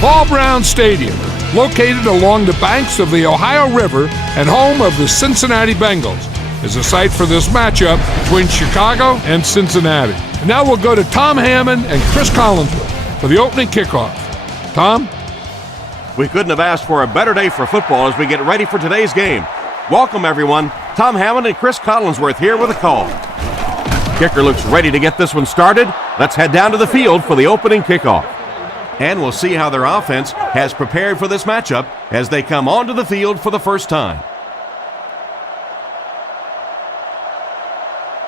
Paul Brown Stadium, located along the banks of the Ohio River and home of the Cincinnati Bengals, is a site for this matchup between Chicago and Cincinnati. And now we'll go to Tom Hammond and Chris Collinsworth for the opening kickoff. Tom? We couldn't have asked for a better day for football as we get ready for today's game. Welcome, everyone. Tom Hammond and Chris Collinsworth here with a call. Kicker looks ready to get this one started. Let's head down to the field for the opening kickoff. And we'll see how their offense has prepared for this matchup as they come onto the field for the first time.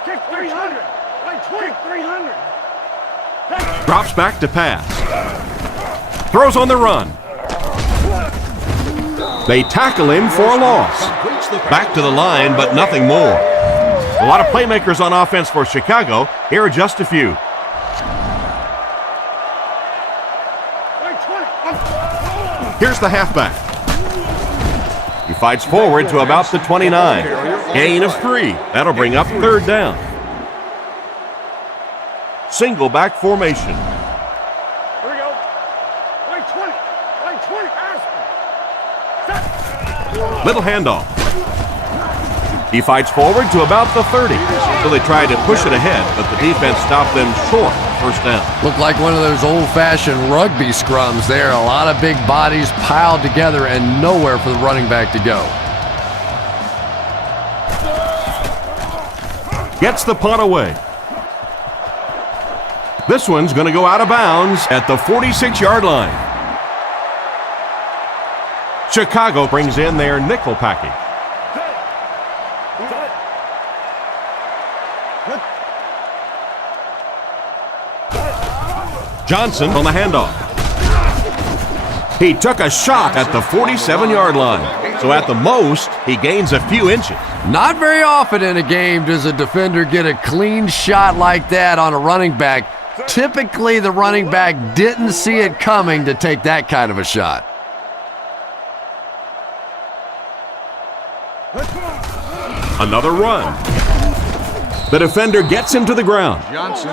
Kick 300. Kick 300. Drops back to pass. Throws on the run. They tackle him for a loss. Back to the line, but nothing more. A lot of playmakers on offense for Chicago. Here are just a few. Here's the halfback. He fights forward to about the 29. Gain of 3. That'll bring up third down. Single back formation. Here we go. Line 20. Line 20. Little handoff. He fights forward to about the 30. So they tried to push it ahead, but the defense stopped them short. First down. Looked like one of those old-fashioned rugby scrums there. A lot of big bodies piled together and nowhere for the running back to go. Gets the punt away. This one's going to go out of bounds at the 46-yard line. Chicago brings in their nickel package. Johnson on the handoff. He took a shot at the 47-yard line. So at the most, he gains a few inches. Not very often in a game does a defender get a clean shot like that on a running back. Typically, the running back didn't see it coming to take that kind of a shot. Another run. The defender gets him to the ground.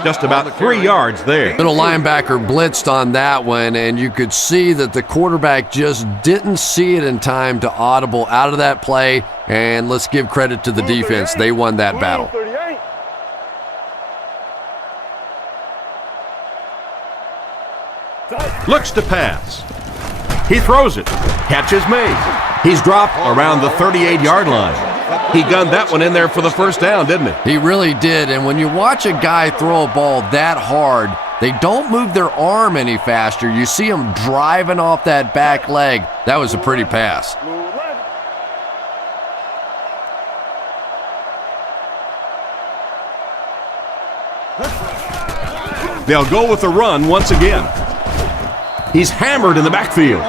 Just about 3 yards there. Middle linebacker blitzed on that one, and you could see that the quarterback just didn't see it in time to audible out of that play. And let's give credit to the defense. They won that battle. Looks to pass. He throws it. Catch is made. He's dropped around the 38-yard line. He gunned that one in there for the first down, didn't he? He really did, and when you watch a guy throw a ball that hard, they don't move their arm any faster. You see him driving off that back leg. That was a pretty pass. They'll go with the run once again. He's hammered in the backfield.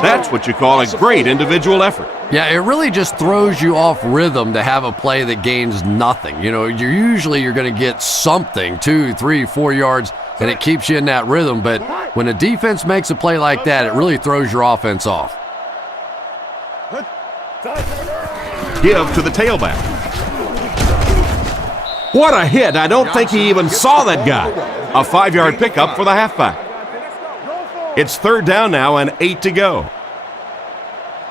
That's what you call a great individual effort. Yeah, it really just throws you off rhythm to have a play that gains nothing. You know, you're going to get something, 2, 3, 4 yards, and it keeps you in that rhythm. But when a defense makes a play like that, it really throws your offense off. Give to the tailback. What a hit. I don't think he even saw that guy. A 5-yard pickup for the halfback. It's third down now and 8 to go.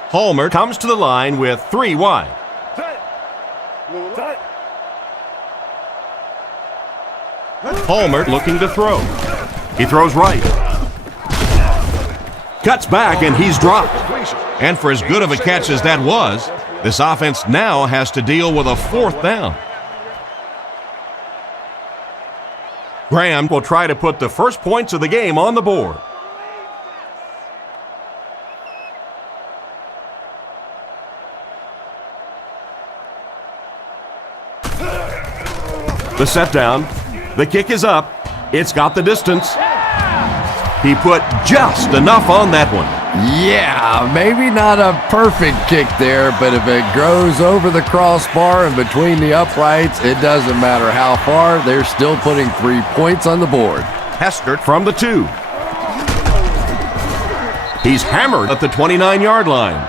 Palmer comes to the line with 3 wide. Palmer looking to throw. He throws right. Cuts back and he's dropped. And for as good of a catch as that was, this offense now has to deal with a 4th down. Graham will try to put the first points of the game on the board. The set down. The kick is up. It's got the distance. He put just enough on that one. Yeah, maybe not a perfect kick there, but if it goes over the crossbar and between the uprights, it doesn't matter how far, they're still putting 3 points on the board. Hestert from the 2. He's hammered at the 29-yard line.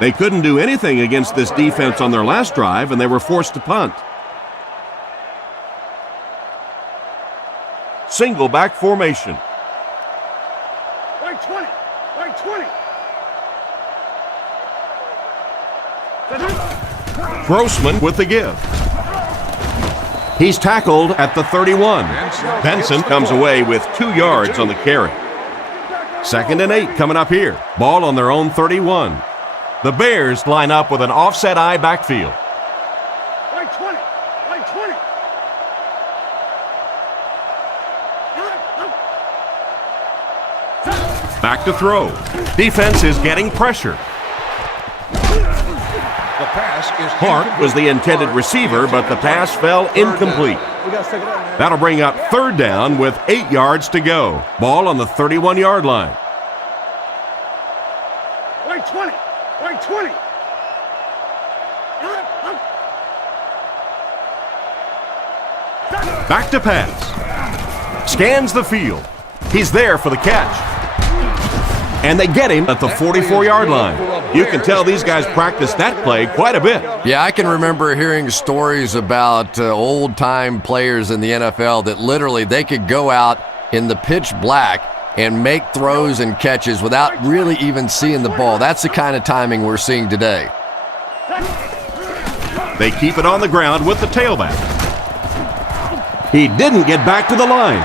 They couldn't do anything against this defense on their last drive, and they were forced to punt. Single back formation. Line 20. White 20. Grossman with the give. He's tackled at the 31. Benson comes away with 2 yards on the carry. 2nd and 8 coming up here. Ball on their own 31. The Bears line up with an offset eye backfield. White 20. White 20. Back to throw. Defense is getting pressure. Hart was the intended receiver, but the pass fell incomplete. That'll bring up 3rd down with 8 yards to go. Ball on the 31-yard line. White 20. White 20. Back to pass. Scans the field. He's there for the catch. And they get him at the 44-yard line. You can tell these guys practice that play quite a bit. Yeah, I can remember hearing stories about old-time players in the NFL that literally they could go out in the pitch black and make throws and catches without really even seeing the ball. That's the kind of timing we're seeing today. They keep it on the ground with the tailback. He didn't get back to the line.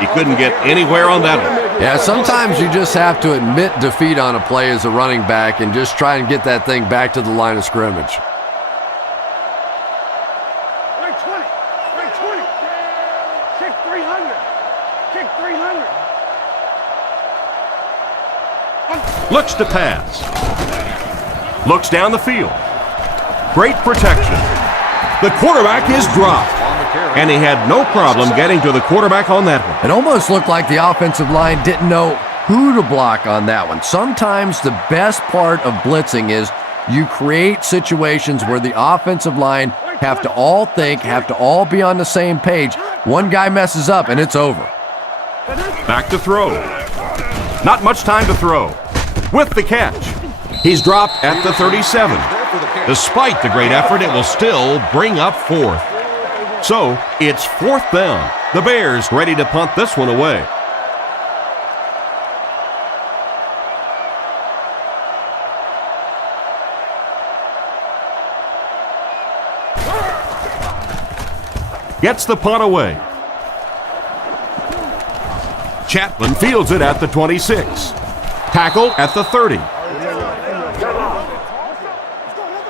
He couldn't get anywhere on that one. Yeah, sometimes you just have to admit defeat on a play as a running back and just try and get that thing back to the line of scrimmage. White 20. White 20. Kick 300. Kick 300. Looks to pass. Looks down the field. Great protection. The quarterback is dropped. And he had no problem getting to the quarterback on that one. It almost looked like the offensive line didn't know who to block on that one. Sometimes the best part of blitzing is you create situations where the offensive line have to all think, have to all be on the same page. One guy messes up and it's over. Back to throw. Not much time to throw. With the catch. He's dropped at the 37. Despite the great effort, it will still bring up 4th. So, it's 4th down. The Bears ready to punt this one away. Gets the punt away. Chapman fields it at the 26. Tackle at the 30.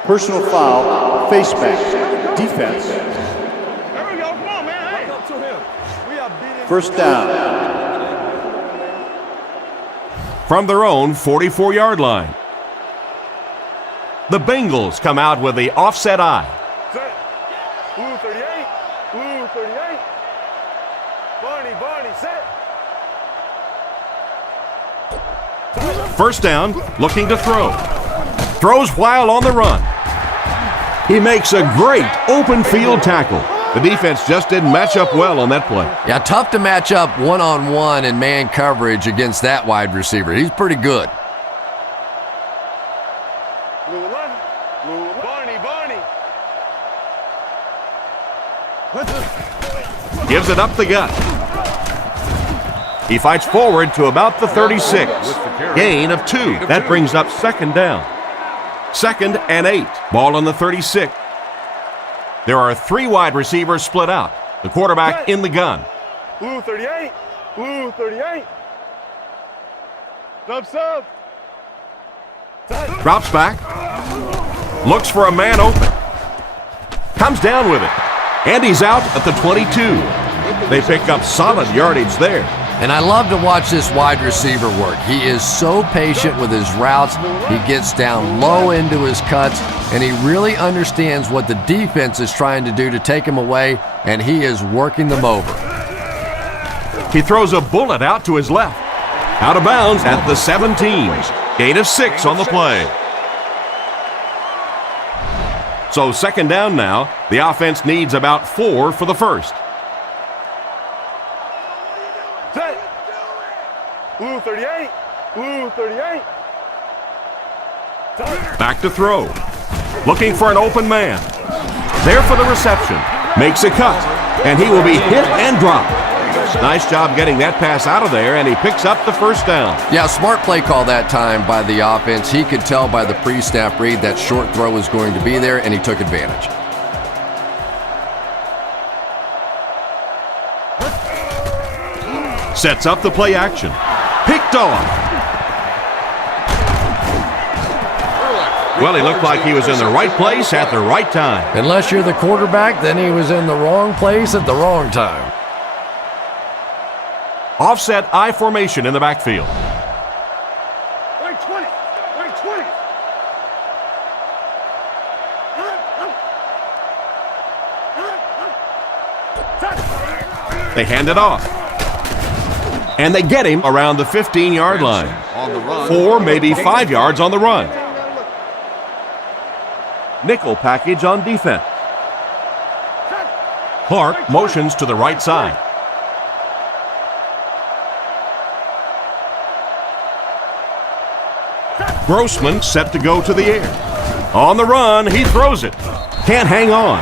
Personal foul, face mask, defense. There we go. Come on, man. Hey. First down. From their own 44-yard line. The Bengals come out with the offset eye. Set. Blue 38. Blue 38. Barney, set. First down, looking to throw. Throws while on the run. He makes a great open field tackle. The defense just didn't match up well on that play. Yeah, tough to match up one-on-one in man coverage against that wide receiver. He's pretty good. Blue 11. Blue Barney. Gives it up the gut. He fights forward to about the 36. Gain of 2. That brings up 2nd down. 2nd and 8. Ball on the 36. There are 3 wide receivers split out. The quarterback in the gun. Blue 38. Blue 38. Sub. Drops back. Looks for a man open. Comes down with it. And he's out at the 22. They pick up solid yardage there. And I love to watch this wide receiver work. He is so patient with his routes. He gets down low into his cuts, and he really understands what the defense is trying to do to take him away, and he is working them over. He throws a bullet out to his left. Out of bounds at the 17. Gain of 6 on the play. So 2nd down now. The offense needs about 4 for the first. Set. Blue 38. Blue 38. Back to throw. Looking for an open man. There for the reception. Makes a cut. And he will be hit and dropped. Nice job getting that pass out of there, and he picks up the first down. Yeah, smart play call that time by the offense. He could tell by the pre-snap read that short throw was going to be there, and he took advantage. Sets up the play action. Picked off. Well, he looked like he was in the right place at the right time. Unless you're the quarterback, then he was in the wrong place at the wrong time. Offset I formation in the backfield. Right 20. Right 20. They hand it off. And they get him around the 15-yard line. 4, maybe 5 yards on the run. Nickel package on defense. Clark motions to the right side. Grossman set to go to the air. On the run, he throws it. Can't hang on.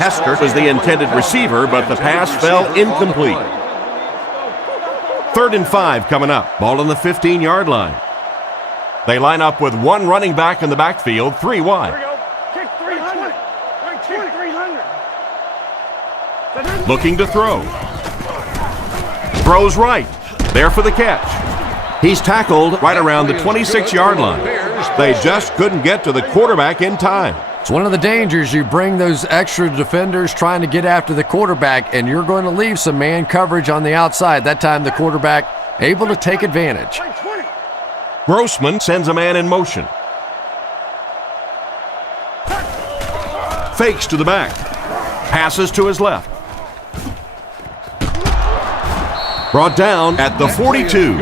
Hester was the intended receiver, but the pass fell incomplete. 3rd and 5 coming up. Ball on the 15-yard line. They line up with one running back in the backfield, 3 wide. Here we go. Kick 300. Right 20. 300. Looking to throw. Throws right. There for the catch. He's tackled right around the 26-yard line. They just couldn't get to the quarterback in time. It's one of the dangers. You bring those extra defenders trying to get after the quarterback, and you're going to leave some man coverage on the outside. That time the quarterback able to take advantage. Grossman sends a man in motion. Fakes to the back. Passes to his left. Brought down at the 42.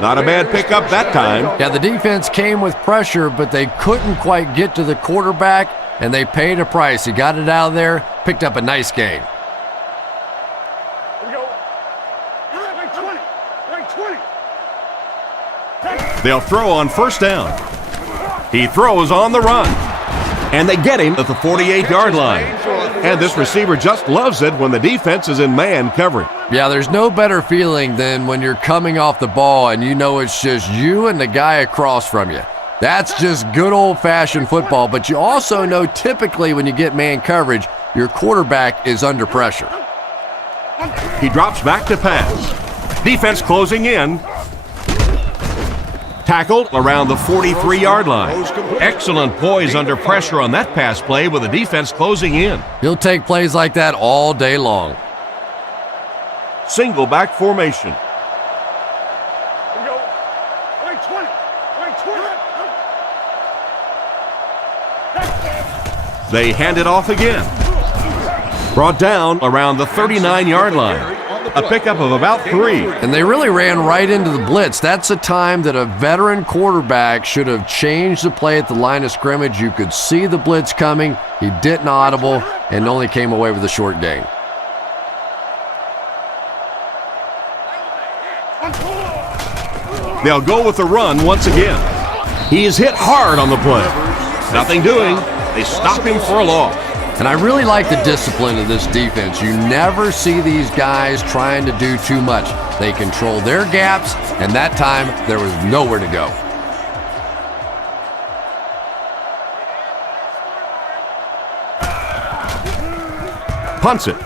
Not a bad pickup that time. Yeah, the defense came with pressure, but they couldn't quite get to the quarterback, and they paid a price. He got it out of there, picked up a nice gain. Here we go. Right 20. Right 20. They'll throw on first down. He throws on the run. And they get him at the 48-yard line. And this receiver just loves it when the defense is in man coverage. Yeah, there's no better feeling than when you're coming off the ball and you know it's just you and the guy across from you. That's just good old-fashioned football, but you also know typically when you get man coverage, your quarterback is under pressure. He drops back to pass. Defense closing in. Tackled around the 43-yard line. Excellent poise under pressure on that pass play with the defense closing in. He'll take plays like that all day long. Single back formation. Here we go. Right 20. Right 20. They hand it off again. Brought down around the 39-yard line. A pickup of about 3. And they really ran right into the blitz. That's a time that a veteran quarterback should have changed the play at the line of scrimmage. You could see the blitz coming. He didn't audible and only came away with a short gain. They'll go with the run once again. He is hit hard on the play. Nothing doing. They stop him for a loss. And I really like the discipline of this defense. You never see these guys trying to do too much. They control their gaps, and that time there was nowhere to go. Punts it.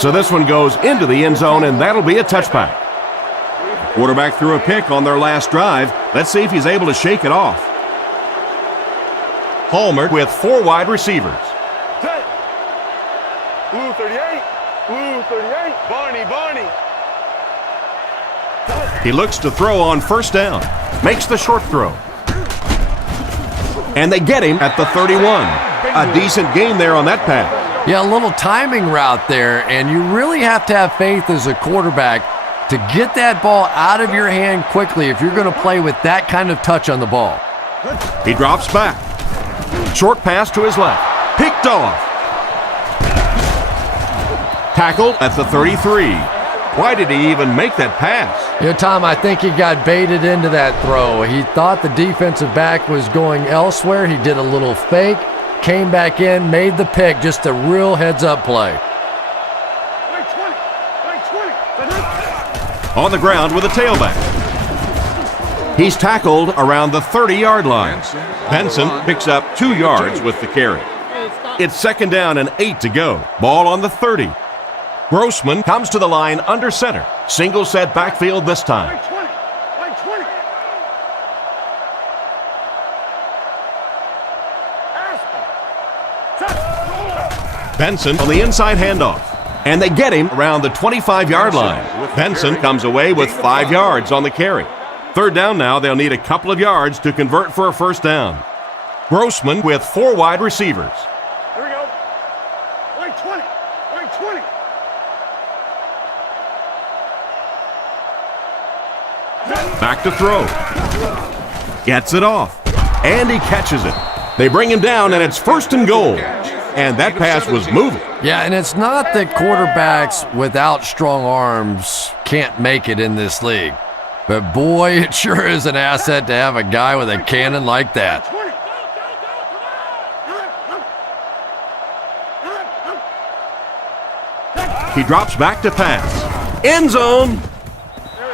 So this one goes into the end zone, and that'll be a touchback. Quarterback threw a pick on their last drive. Let's see if he's able to shake it off. Palmer with 4 wide receivers. Set. Blue 38. Blue 38. Barney. He looks to throw on first down. Makes the short throw. And they get him at the 31. A decent gain there on that pass. Yeah, a little timing route there, and you really have to have faith as a quarterback to get that ball out of your hand quickly if you're going to play with that kind of touch on the ball. He drops back. Short pass to his left. Picked off. Tackled at the 33. Why did he even make that pass? You know, Tom, I think he got baited into that throw. He thought the defensive back was going elsewhere. He did a little fake, came back in, made the pick, just a real heads-up play. On the ground with a tailback. He's tackled around the 30-yard line. Benson picks up 2 yards with the carry. It's 2nd down and 8 to go. Ball on the 30. Grossman comes to the line under center. Single set backfield this time. Benson on the inside handoff. And they get him around the 25-yard line. Benson comes away with 5 yards on the carry. 3rd down now, they'll need a couple of yards to convert for a 1st down. Grossman with 4 wide receivers. Here we go. Line 20. Line 20. Back to throw. Gets it off. And he catches it. They bring him down, and it's 1st and goal. And that pass was moving. Yeah, and it's not that quarterbacks without strong arms can't make it in this league. But boy, it sure is an asset to have a guy with a cannon like that. He drops back to pass. End zone.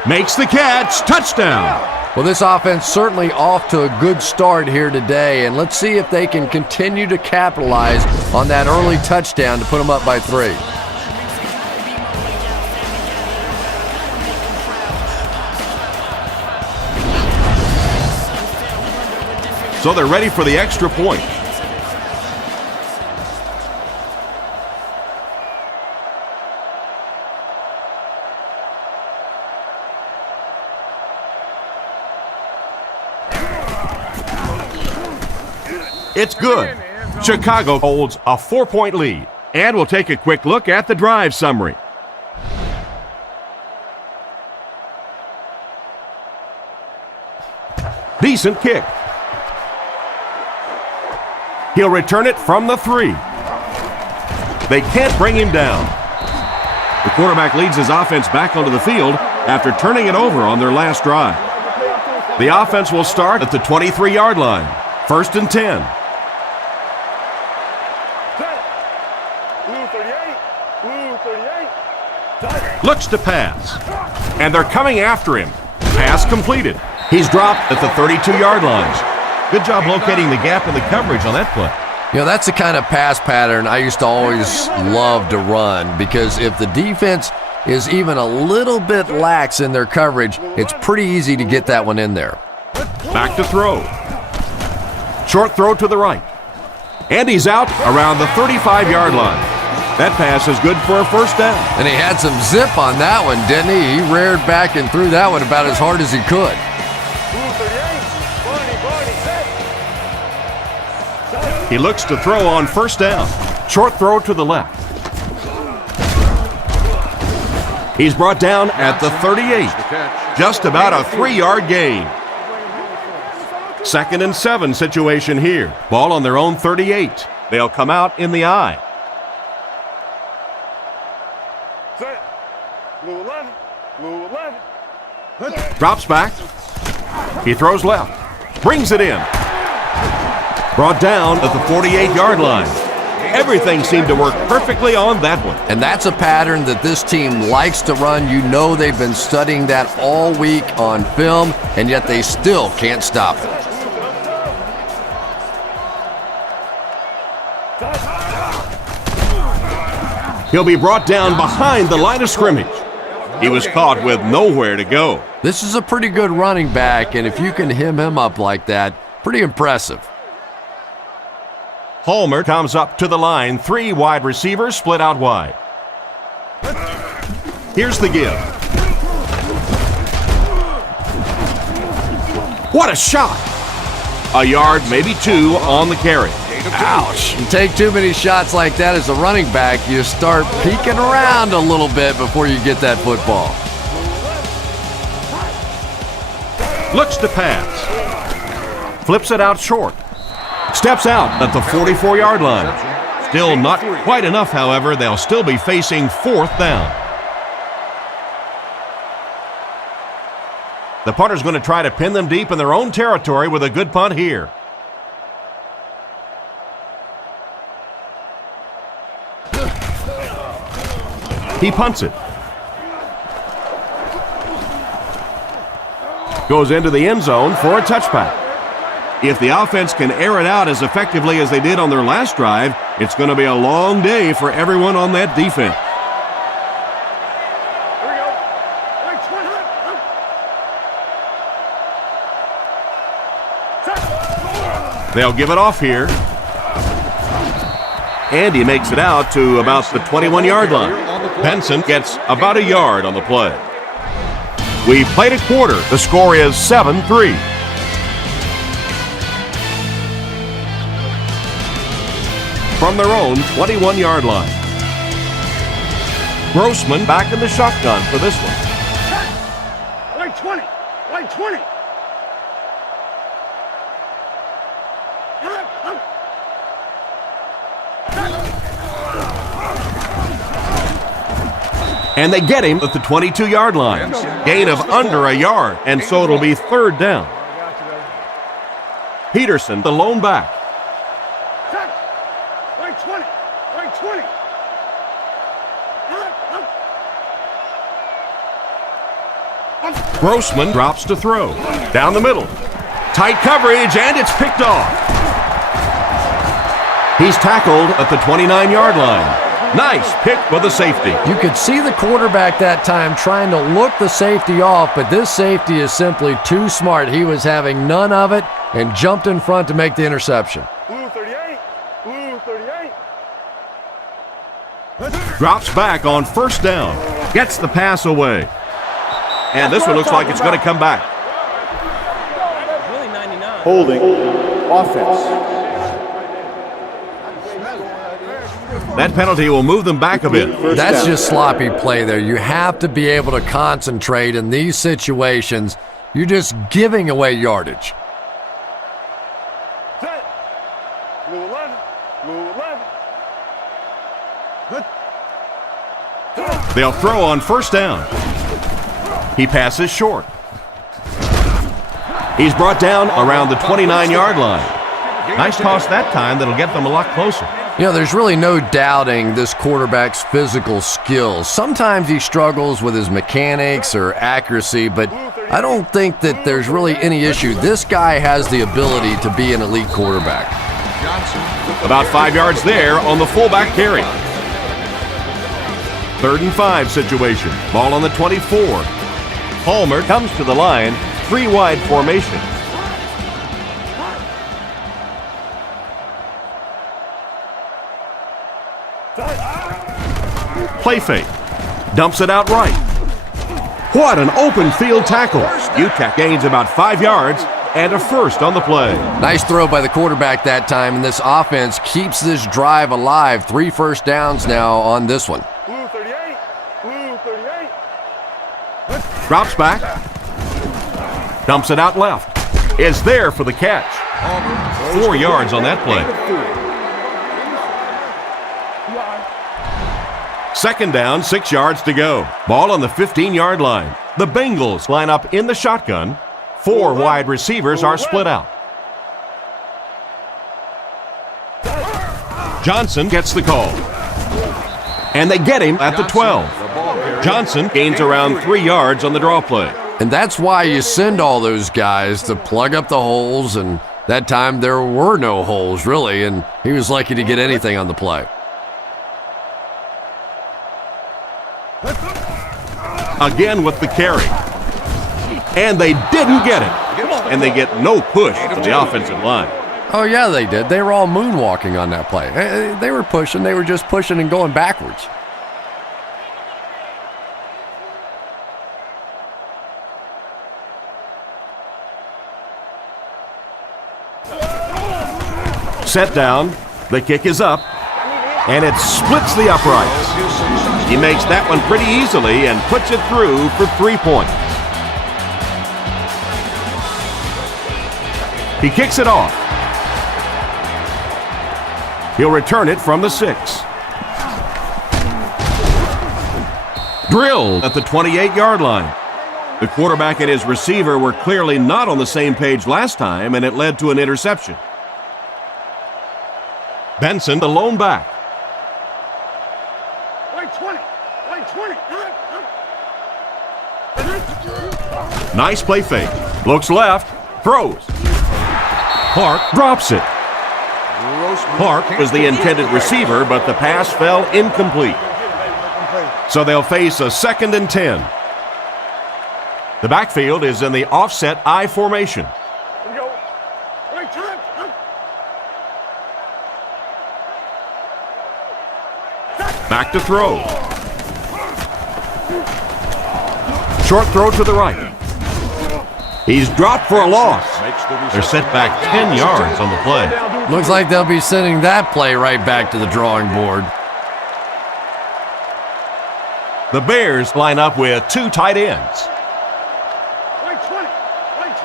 Makes the catch. Touchdown. Well, this offense certainly off to a good start here today, and let's see if they can continue to capitalize on that early touchdown to put them up by 3. So they're ready for the extra point. It's good. Chicago holds a 4-point lead. And we'll take a quick look at the drive summary. Decent kick. He'll return it from the 3. They can't bring him down. The quarterback leads his offense back onto the field after turning it over on their last drive. The offense will start at the 23-yard line. 1st and 10. Looks to pass. And they're coming after him. Pass completed. He's dropped at the 32-yard line. Good job locating the gap in the coverage on that play. You know, that's the kind of pass pattern I used to always love to run, because if the defense is even a little bit lax in their coverage, it's pretty easy to get that one in there. Back to throw. Short throw to the right. And he's out around the 35-yard line. That pass is good for a 1st down. And he had some zip on that one, didn't he? He reared back and threw that one about as hard as he could. He looks to throw on 1st down. Short throw to the left. He's brought down at the 38. Just about a 3-yard gain. 2nd and 7 situation here. Ball on their own 38. They'll come out in the eye. Drops back. He throws left. Brings it in. Brought down at the 48-yard line. Everything seemed to work perfectly on that one. And that's a pattern that this team likes to run. You know they've been studying that all week on film, and yet they still can't stop it. He'll be brought down behind the line of scrimmage. He was caught with nowhere to go. This is a pretty good running back, and if you can hem him up like that, pretty impressive. Palmer comes up to the line. 3 wide receivers split out wide. Here's the give. What a shot! A yard, maybe 2 on the carry. Ouch. You take too many shots like that as a running back, you start peeking around a little bit before you get that football. Looks to pass. Flips it out short. Steps out at the 44-yard line. Still not quite enough, however. They'll still be facing 4th down. The punter's going to try to pin them deep in their own territory with a good punt here. He punts it. Goes into the end zone for a touchback. If the offense can air it out as effectively as they did on their last drive, it's going to be a long day for everyone on that defense. They'll give it off here. And he makes it out to about the 21-yard line. Benson gets about a yard on the play. We played a quarter. The score is 7-3. From their own 21-yard line. Grossman back in the shotgun for this one. Line 20. Line 20. And they get him at the 22-yard line. Gain of under a yard, and so it'll be third down. Peterson, the lone back. Line 20. Line 20. Grossman drops to throw. Down the middle. Tight coverage, and it's picked off. He's tackled at the 29-yard line. Nice pick for the safety. You could see the quarterback that time trying to look the safety off, but this safety is simply too smart. He was having none of it and jumped in front to make the interception. Blue 38. Blue 38. Drops back on first down. Gets the pass away. And this one looks like it's going to come back. Holding. Offense. That penalty will move them back a bit. That's just sloppy play there. You have to be able to concentrate in these situations. You're just giving away yardage. Set. Blue 11. Blue 11. They'll throw on first down. He passes short. He's brought down around the 29-yard line. Nice toss that time that'll get them a lot closer. You know, there's really no doubting this quarterback's physical skills. Sometimes he struggles with his mechanics or accuracy, but I don't think that there's really any issue. This guy has the ability to be an elite quarterback. About 5 yards there on the fullback carry. 3rd and 5 situation. Ball on the 24. Palmer comes to the line. 3 wide formation. Play fake. Dumps it out right. What an open field tackle. UTEP gains about 5 yards and a first on the play. Nice throw by the quarterback that time, and this offense keeps this drive alive. 3 first downs now on this one. Blue 38. Blue 38. Drops back. Dumps it out left. Is there for the catch. 4 yards on that play. 2nd down, 6 yards to go. Ball on the 15-yard line. The Bengals line up in the shotgun. 4 wide receivers are split out. Johnson gets the call. And they get him at the 12. Johnson gains around 3 yards on the draw play. And that's why you send all those guys to plug up the holes, and that time there were no holes, really, and he was lucky to get anything on the play. Again with the carry. And they didn't get it. And they get no push from the offensive line. Oh, yeah, they did. They were all moonwalking on that play. They were pushing. They were just pushing and going backwards. Set down. The kick is up. And it splits the uprights. He makes that one pretty easily and puts it through for 3 points. He kicks it off. He'll return it from the 6. Drilled at the 28-yard line. The quarterback and his receiver were clearly not on the same page last time, and it led to an interception. Benson, the lone back. Line 20. Line 20. Nice play fake. Looks left, throws. Clark drops it. Clark was the intended receiver, but the pass fell incomplete. So they'll face a 2nd and 10. The backfield is in the offset I formation. Here we go. Wait, time. Back to throw. Short throw to the right. He's dropped for a loss. They're set back 10 yards on the play. Looks like they'll be sending that play right back to the drawing board. The Bears line up with 2 tight ends. Wait, 20. Wait,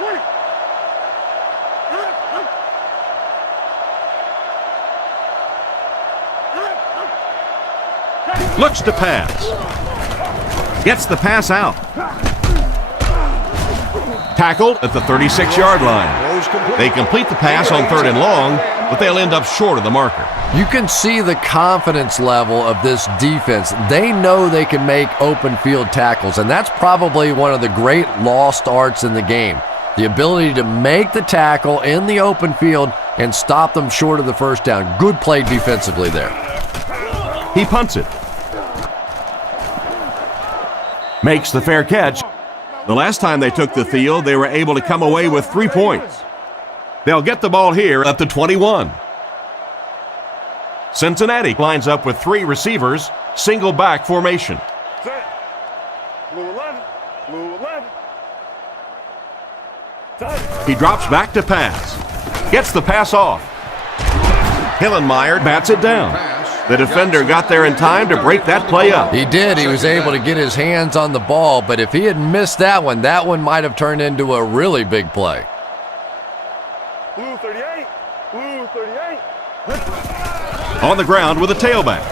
20. Looks to pass. Gets the pass out. Tackled at the 36-yard line. They complete the pass on 3rd and long, but they'll end up short of the marker. You can see the confidence level of this defense. They know they can make open field tackles, and that's probably one of the great lost arts in the game. The ability to make the tackle in the open field and stop them short of the first down. Good play defensively there. He punts it. Makes the fair catch. The last time they took the field, they were able to come away with 3 points. They'll get the ball here at the 21. Cincinnati lines up with 3 receivers, single back formation. Set. Blue 11. Blue 11. Time. He drops back to pass. Gets the pass off. Hillenmeyer bats it down. The defender got there in time to break that play up. He did. He was able to get his hands on the ball, but if he had missed that one might have turned into a really big play. Blue 38. Blue 38. On the ground with a tailback.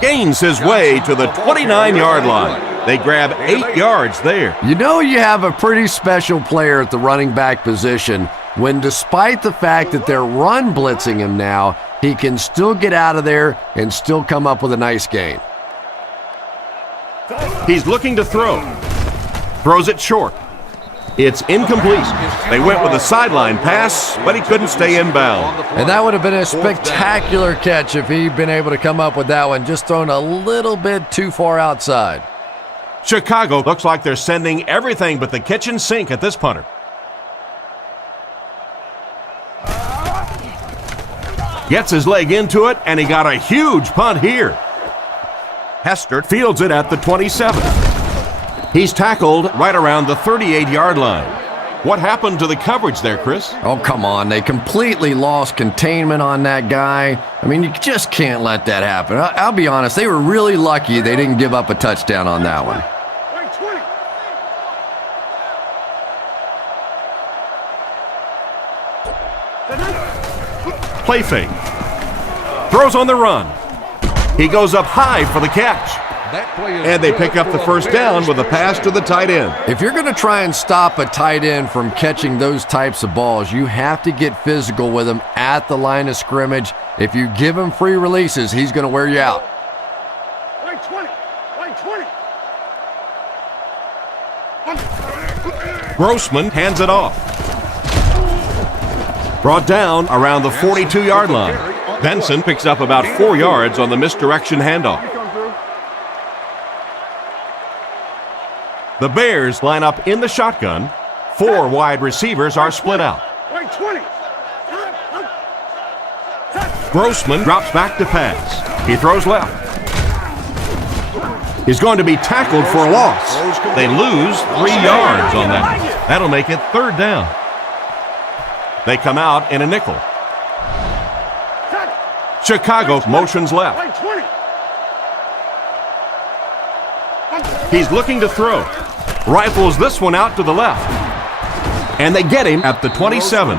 Gains his way to the 29-yard line. They grab 8 yards there. You know you have a pretty special player at the running back position when, despite the fact that they're run blitzing him now, he can still get out of there and still come up with a nice gain. He's looking to throw. Throws it short. It's incomplete. They went with a sideline pass, but he couldn't stay in bounds. And that would have been a spectacular catch if he'd been able to come up with that one, just thrown a little bit too far outside. Chicago looks like they're sending everything but the kitchen sink at this punter. Gets his leg into it, and he got a huge punt here. Hester fields it at the 27. He's tackled right around the 38-yard line. What happened to the coverage there, Chris? Oh, come on. They completely lost containment on that guy. I mean, you just can't let that happen. I'll be honest, they were really lucky they didn't give up a touchdown on that one. Wait, 20. Play fake. Throws on the run. He goes up high for the catch. And they pick up the first down with a pass to the tight end. If you're going to try and stop a tight end from catching those types of balls, you have to get physical with him at the line of scrimmage. If you give him free releases, he's going to wear you out. Wait, 20. Wait, 20. Grossman hands it off. Brought down around the 42-yard line. Benson picks up about 4 yards on the misdirection handoff. The Bears line up in the shotgun. 4 wide receivers are split out. Wait, 20. Grossman drops back to pass. He throws left. He's going to be tackled for a loss. They lose 3 yards on that. That'll make it 3rd down. They come out in a nickel. Chicago motions left. Wait, 20. He's looking to throw. Rifles this one out to the left. And they get him at the 27.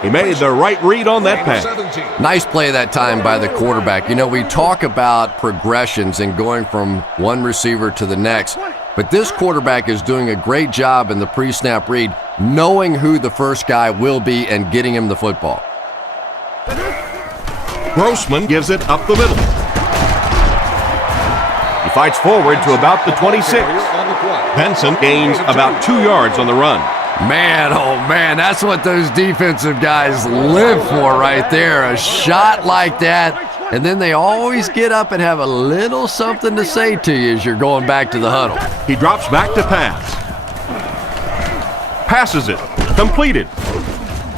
He made the right read on that pass. Nice play that time by the quarterback. You know, we talk about progressions and going from one receiver to the next, but this quarterback is doing a great job in the pre-snap read, knowing who the first guy will be and getting him the football. Grossman gives it up the middle. He fights forward to about the 26. Benson gains about 2 yards on the run. Man, oh man, that's what those defensive guys live for right there. A shot like that, and then they always get up and have a little something to say to you as you're going back to the huddle. He drops back to pass. Passes it. Completed.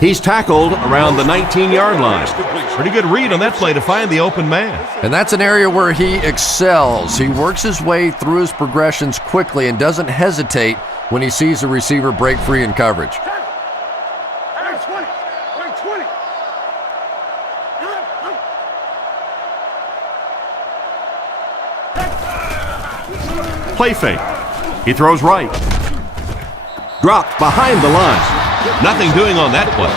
He's tackled around the 19-yard line. Pretty good read on that play to find the open man. And that's an area where he excels. He works his way through his progressions quickly and doesn't hesitate when he sees a receiver break free in coverage. Play fake. He throws right. Dropped behind the line. Nothing doing on that play.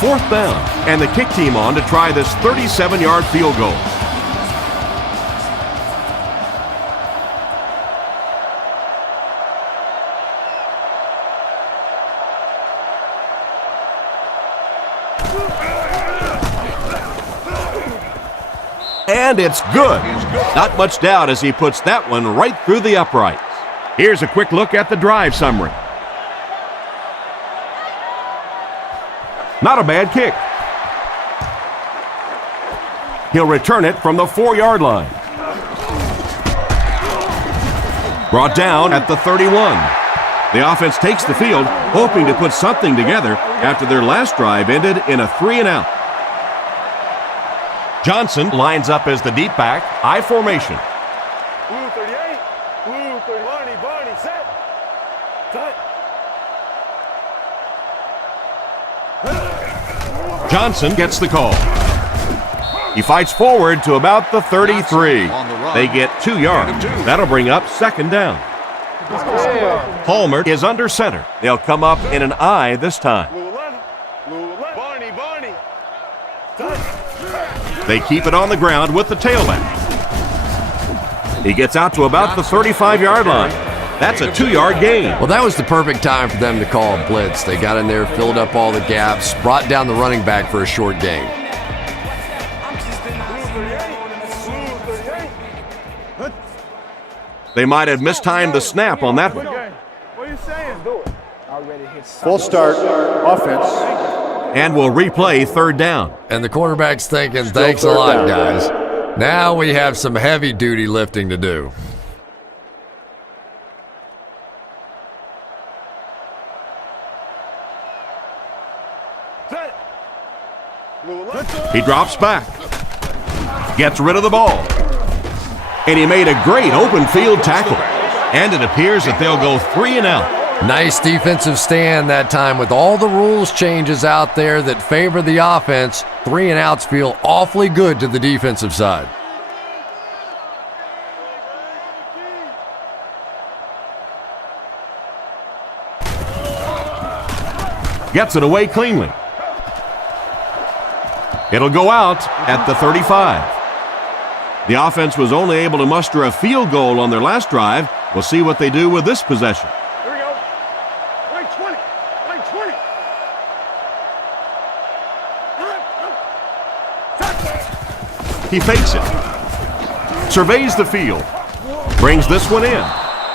Fourth down, and the kick team on to try this 37-yard field goal. And it's good. Not much doubt as he puts that one right through the uprights. Here's a quick look at the drive summary. Not a bad kick. He'll return it from the 4-yard line. Brought down at the 31. The offense takes the field, hoping to put something together after their last drive ended in a 3-and-out. Johnson lines up as the deep back, I formation. Blue 38, blue 30, Barney, set. Johnson gets the call. He fights forward to about the 33. They get 2 yards. That'll bring up second down. Palmer is under center. They'll come up in an I this time. Barney. They keep it on the ground with the tailback. He gets out to about the 35-yard line. That's a 2-yard gain. Well, that was the perfect time for them to call a blitz. They got in there, filled up all the gaps, brought down the running back for a short gain. They might have mistimed the snap on that one. What are you saying? Full start, offense. And we'll replay third down. And the quarterback's thinking, thanks a lot, guys. Now we have some heavy-duty lifting to do. He drops back. Gets rid of the ball. And he made a great open field tackle. And it appears that they'll go 3-and-out. Nice defensive stand that time with all the rules changes out there that favor the offense. 3-and-outs feel awfully good to the defensive side. Gets it away cleanly. It'll go out at the 35. The offense was only able to muster a field goal on their last drive. We'll see what they do with this possession. Here we go. Right 20. He fakes it. Surveys the field. Brings this one in.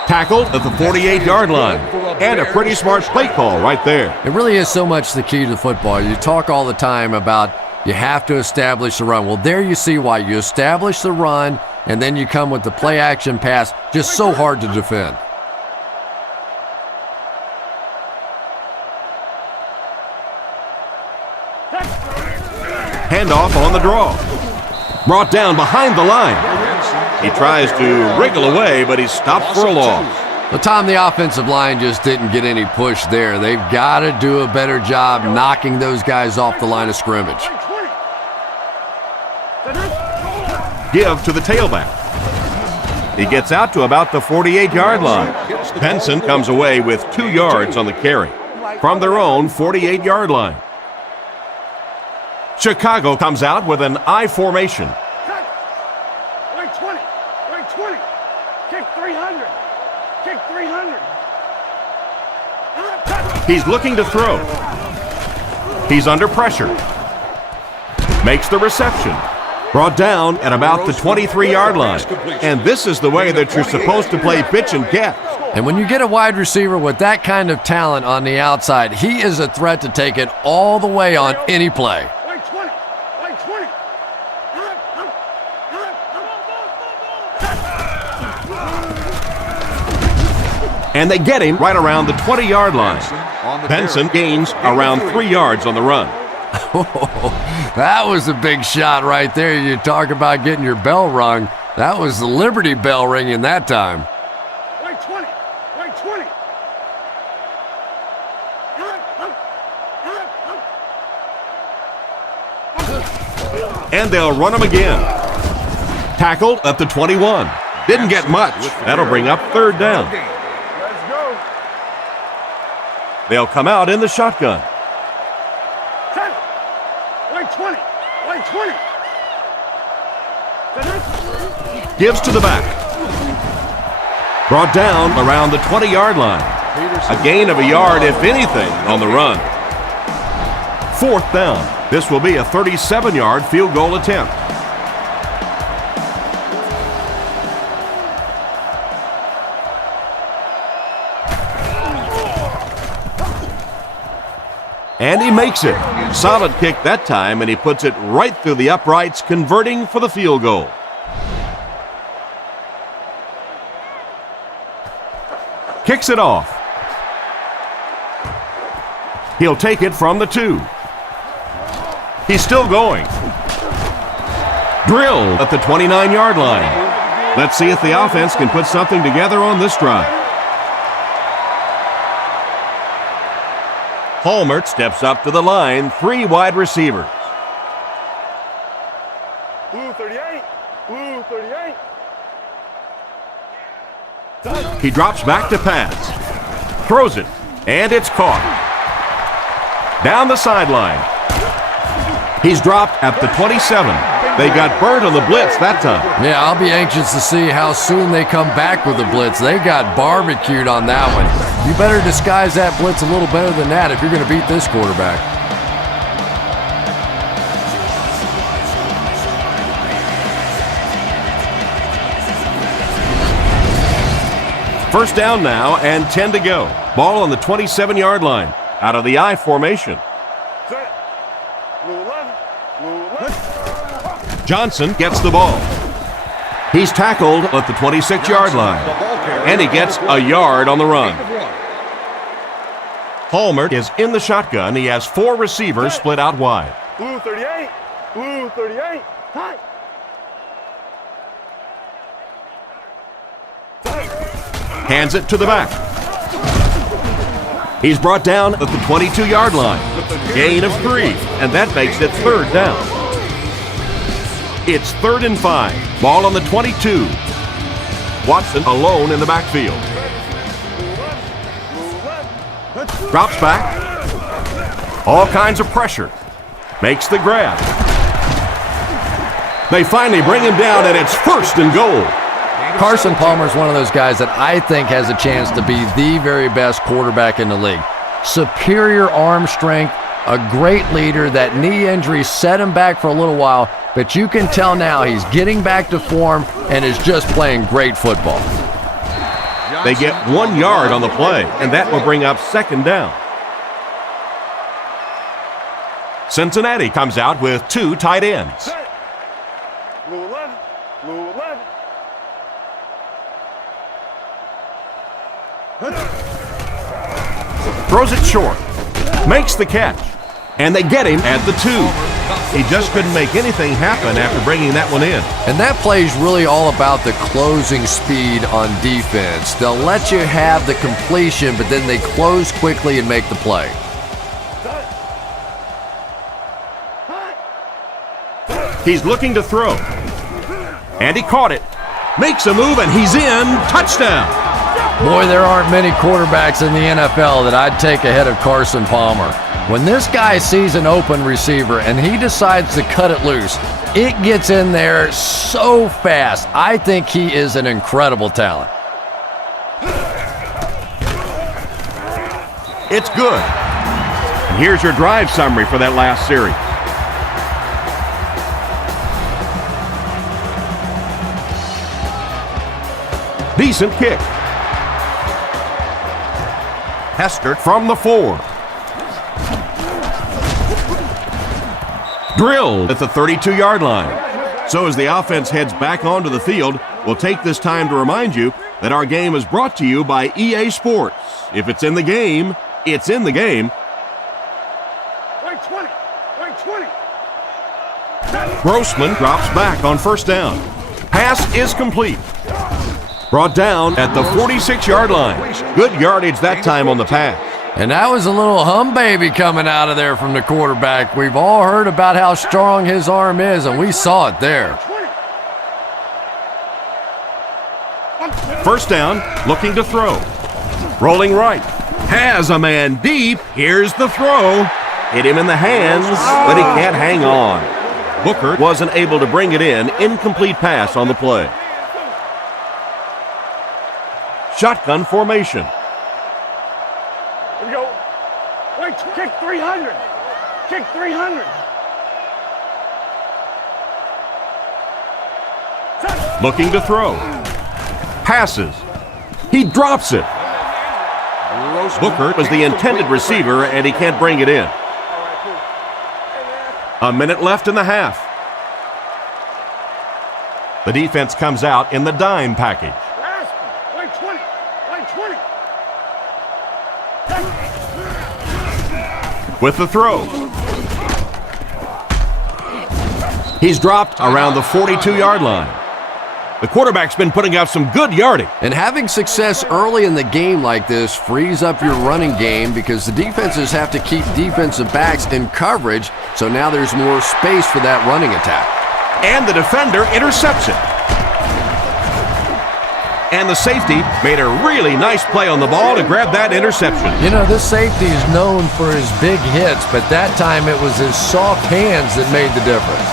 Tackled at the 48-yard line. And a pretty smart play call right there. It really is so much the key to football. You talk all the time about you have to establish the run. Well, there you see why. You establish the run, and then you come with the play-action pass. Just so hard to defend. Handoff on the draw. Brought down behind the line. He tries to wriggle away, but he's stopped for a loss. The time the offensive line just didn't get any push there. They've got to do a better job knocking those guys off the line of scrimmage. Give to the tailback. He gets out to about the 48-yard line. Benson comes away with 2 yards on the carry from their own 48-yard line. Chicago comes out with an I formation. Right 20. Kick 300. Kick 300. He's looking to throw. He's under pressure. Makes the reception. Brought down at about the 23-yard line. And this is the way that you're supposed to play pitch and catch. And when you get a wide receiver with that kind of talent on the outside, he is a threat to take it all the way on any play. Wait 20. Wait 20. And they get him right around the 20-yard line. Benson gains around 3 yards on the run. That was a big shot right there. You talk about getting your bell rung. That was the Liberty Bell ringing that time. Wait 20. Wait 20. And they'll run him again. Tackled at the 21. Didn't get much. That'll bring up 3rd down. Let's go. They'll come out in the shotgun. 10. Wait 20. Wait 20. Gives to the back. Brought down around the 20-yard line. A gain of a yard, if anything, on the run. 4th down. This will be a 37-yard field goal attempt. And he makes it. Solid kick that time, and he puts it right through the uprights, converting for the field goal. Kicks it off. He'll take it from the 2. He's still going. Drilled at the 29-yard line. Let's see if the offense can put something together on this drive. Palmer steps up to the line, 3 wide receivers. Blue 38. Blue 38. He drops back to pass. Throws it, and it's caught. Down the sideline. He's dropped at the 27. They got burned on the blitz that time. Yeah, I'll be anxious to see how soon they come back with the blitz. They got barbecued on that one. You better disguise that blitz a little better than that if you're going to beat this quarterback. First down now and 10 to go. Ball on the 27-yard line. Out of the I formation. Set. Blue 11. Blue 11. Johnson gets the ball. He's tackled at the 26-yard line. And he gets a yard on the run. Palmer is in the shotgun. He has 4 receivers split out wide. Blue 38. Blue 38. Hi. Hands it to the back. He's brought down at the 22-yard line. Gain of 3, and that makes it 3rd down. It's 3rd and 5. Ball on the 22. Watson alone in the backfield. Drops back. All kinds of pressure. Makes the grab. They finally bring him down, and it's 1st and goal. Carson Palmer is one of those guys that I think has a chance to be the very best quarterback in the league. Superior arm strength, a great leader. That knee injury set him back for a little while, but you can tell now he's getting back to form and is just playing great football. They get 1 yard on the play, and that will bring up 2nd down. Cincinnati comes out with 2 tight ends. Blue 11. Blue 11. Throws it short. Makes the catch. And they get him at the 2. He just couldn't make anything happen after bringing that one in. And that play is really all about the closing speed on defense. They'll let you have the completion, but then they close quickly and make the play. He's looking to throw. And he caught it. Makes a move, and he's in. Touchdown. Boy, there aren't many quarterbacks in the NFL that I'd take ahead of Carson Palmer. When this guy sees an open receiver and he decides to cut it loose, it gets in there so fast. I think he is an incredible talent. It's good. And here's your drive summary for that last series. Decent kick. Hester from the 4. Drilled at the 32-yard line. So as the offense heads back onto the field, we'll take this time to remind you that our game is brought to you by EA Sports. If it's in the game, it's in the game. Wait 20. Wait 20. Grossman drops back on first down. Pass is complete. Brought down at the 46-yard line. Good yardage that time on the pass. And that was a little hum baby coming out of there from the quarterback. We've all heard about how strong his arm is, and we saw it there. First down, looking to throw. Rolling right. Has a man deep. Here's the throw. Hit him in the hands, but he can't hang on. Booker wasn't able to bring it in. Incomplete pass on the play. Shotgun formation. Here we go. Wait, kick 300. Kick 300. Looking to throw. Passes. He drops it. Booker was the intended receiver, and he can't bring it in. A minute left in the half. The defense comes out in the dime package. Wait 20. Wait 20. With the throw. He's dropped around the 42-yard line. The quarterback's been putting up some good yardage. And having success early in the game like this frees up your running game because the defenses have to keep defensive backs in coverage, so now there's more space for that running attack. And the defender intercepts it. And the safety made a really nice play on the ball to grab that interception. You know, this safety is known for his big hits, but that time it was his soft hands that made the difference.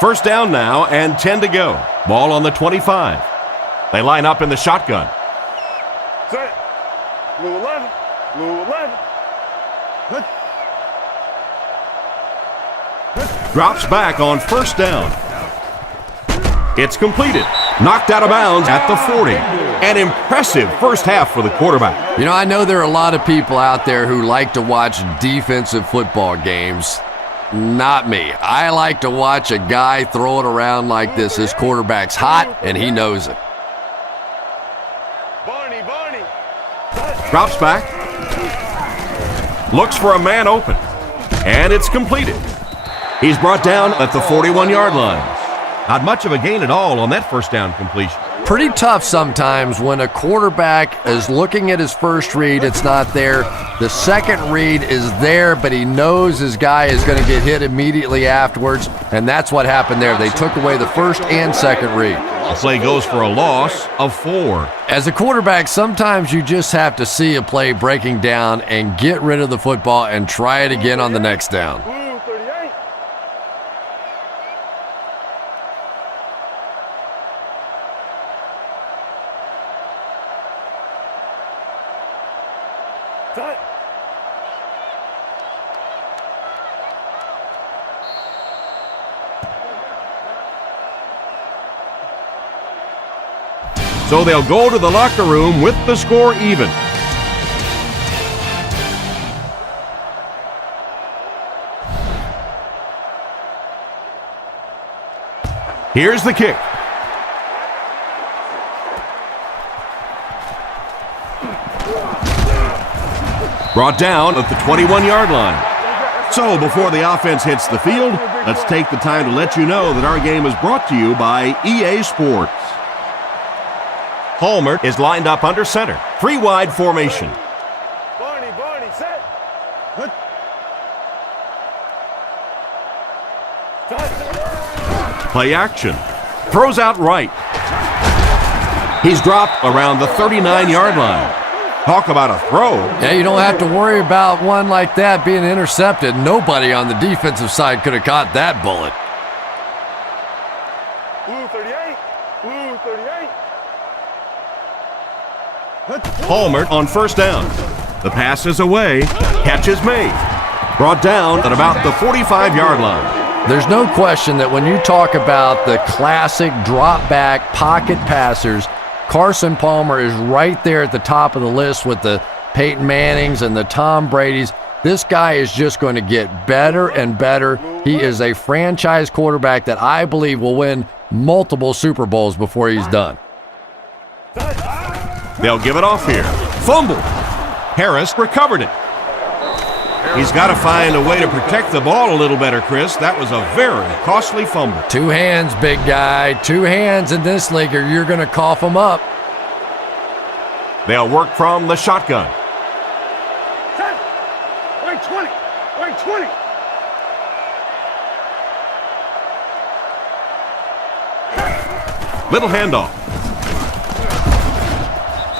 First down now and 10 to go. Ball on the 25. They line up in the shotgun. Set. Blue 11. Blue 11. Drops back on first down. It's completed. Knocked out of bounds at the 40. An impressive first half for the quarterback. You know, I know there are a lot of people out there who like to watch defensive football games. Not me. I like to watch a guy throw it around like this. His quarterback's hot, and he knows it. Barney. Drops back. Looks for a man open. And it's completed. He's brought down at the 41-yard line. Not much of a gain at all on that first down completion. Pretty tough sometimes when a quarterback is looking at his first read, it's not there. The second read is there, but he knows his guy is going to get hit immediately afterwards, and that's what happened there. They took away the first and second read. The play goes for a loss of 4. As a quarterback, sometimes you just have to see a play breaking down and get rid of the football and try it again on the next down. Blue 38. Set. So they'll go to the locker room with the score even. Here's the kick. Brought down at the 21-yard line. So before the offense hits the field, let's take the time to let you know that our game is brought to you by EA Sports. Palmer is lined up under center. 3 wide formation. Barney, set. Play action. Throws out right. He's dropped around the 39-yard line. Talk about a throw. Yeah, you don't have to worry about one like that being intercepted. Nobody on the defensive side could have caught that bullet. Blue 38. Blue 38. Palmer on first down. The pass is away. Catch is made. Brought down at about the 45-yard line. There's no question that when you talk about the classic drop-back pocket passers, Carson Palmer is right there at the top of the list with the Peyton Mannings and the Tom Bradys. This guy is just going to get better and better. He is a franchise quarterback that I believe will win multiple Super Bowls before he's done. They'll give it off here. Fumble. Harris recovered it. He's got to find a way to protect the ball a little better, Chris. That was a very costly fumble. 2 hands, big guy. 2 hands in this league or you're going to cough them up. They'll work from the shotgun. Wait 20. Wait 20. Little handoff.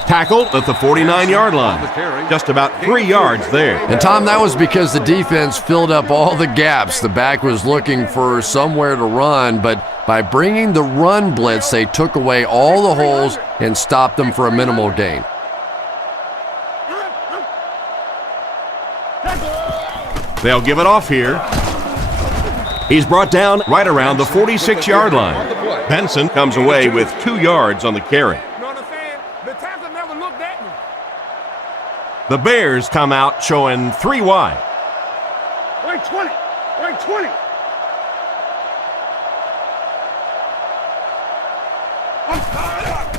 Tackled at the 49-yard line. Just about 3 yards there. And Tom, that was because the defense filled up all the gaps. The back was looking for somewhere to run, but by bringing the run blitz, they took away all the holes and stopped them for a minimal gain. They'll give it off here. He's brought down right around the 46-yard line. Benson comes away with 2 yards on the carry. The Bears come out showing 3 wide. Wait 20. Wait 20.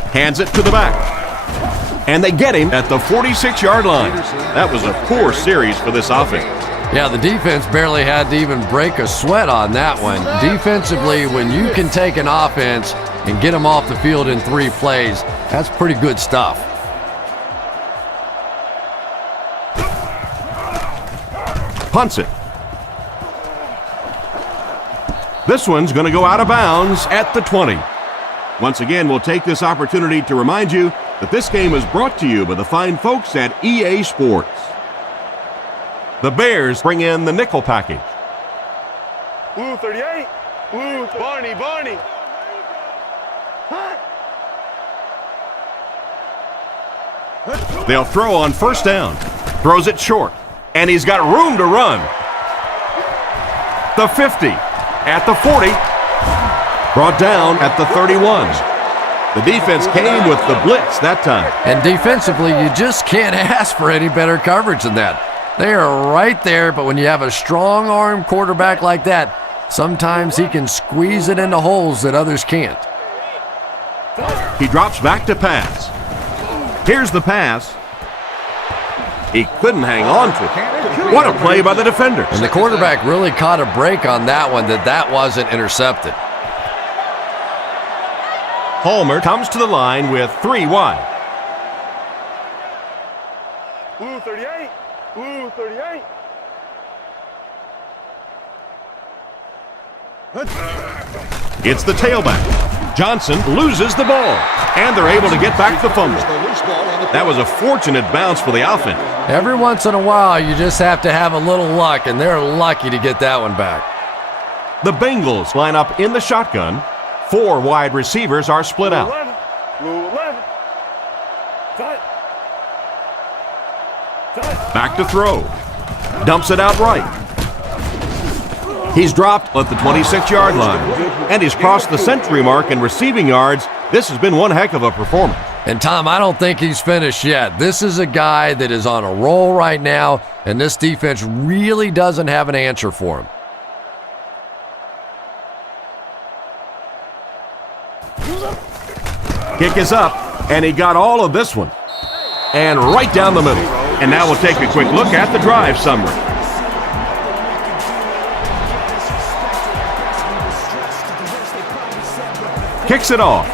Hands it to the back. And they get him at the 46-yard line. That was a poor series for this offense. Yeah, the defense barely had to even break a sweat on that one. Defensively, when you can take an offense and get them off the field in 3 plays, that's pretty good stuff. Punts it. This one's going to go out of bounds at the 20. Once again, we'll take this opportunity to remind you that this game is brought to you by the fine folks at EA Sports. The Bears bring in the nickel package. Blue 38. Blue Barney. They'll throw on first down. Throws it short. And he's got room to run. The 50, at the 40, brought down at the 31. The defense came with the blitz that time. And defensively, you just can't ask for any better coverage than that. They are right there, but when you have a strong-arm quarterback like that, sometimes he can squeeze it into holes that others can't. He drops back to pass. Here's the pass. He couldn't hang on to it. What a play by the defender. And the quarterback really caught a break on that one that wasn't intercepted. Palmer comes to the line with 3 wide. Blue 38. Blue 38. It's the tailback. Johnson loses the ball, and they're able to get back the fumble. That was a fortunate bounce for the offense. Every once in a while, you just have to have a little luck, and they're lucky to get that one back. The Bengals line up in the shotgun. 4 wide receivers are split out. Blue 11. Back to throw. Dumps it out right. He's dropped at the 26-yard line, and he's crossed the century mark in receiving yards. This has been one heck of a performance. And Tom, I don't think he's finished yet. This is a guy that is on a roll right now, and this defense really doesn't have an answer for him. Kick is up, and he got all of this one. And right down the middle. And now we'll take a quick look at the drive summary. Kicks it off.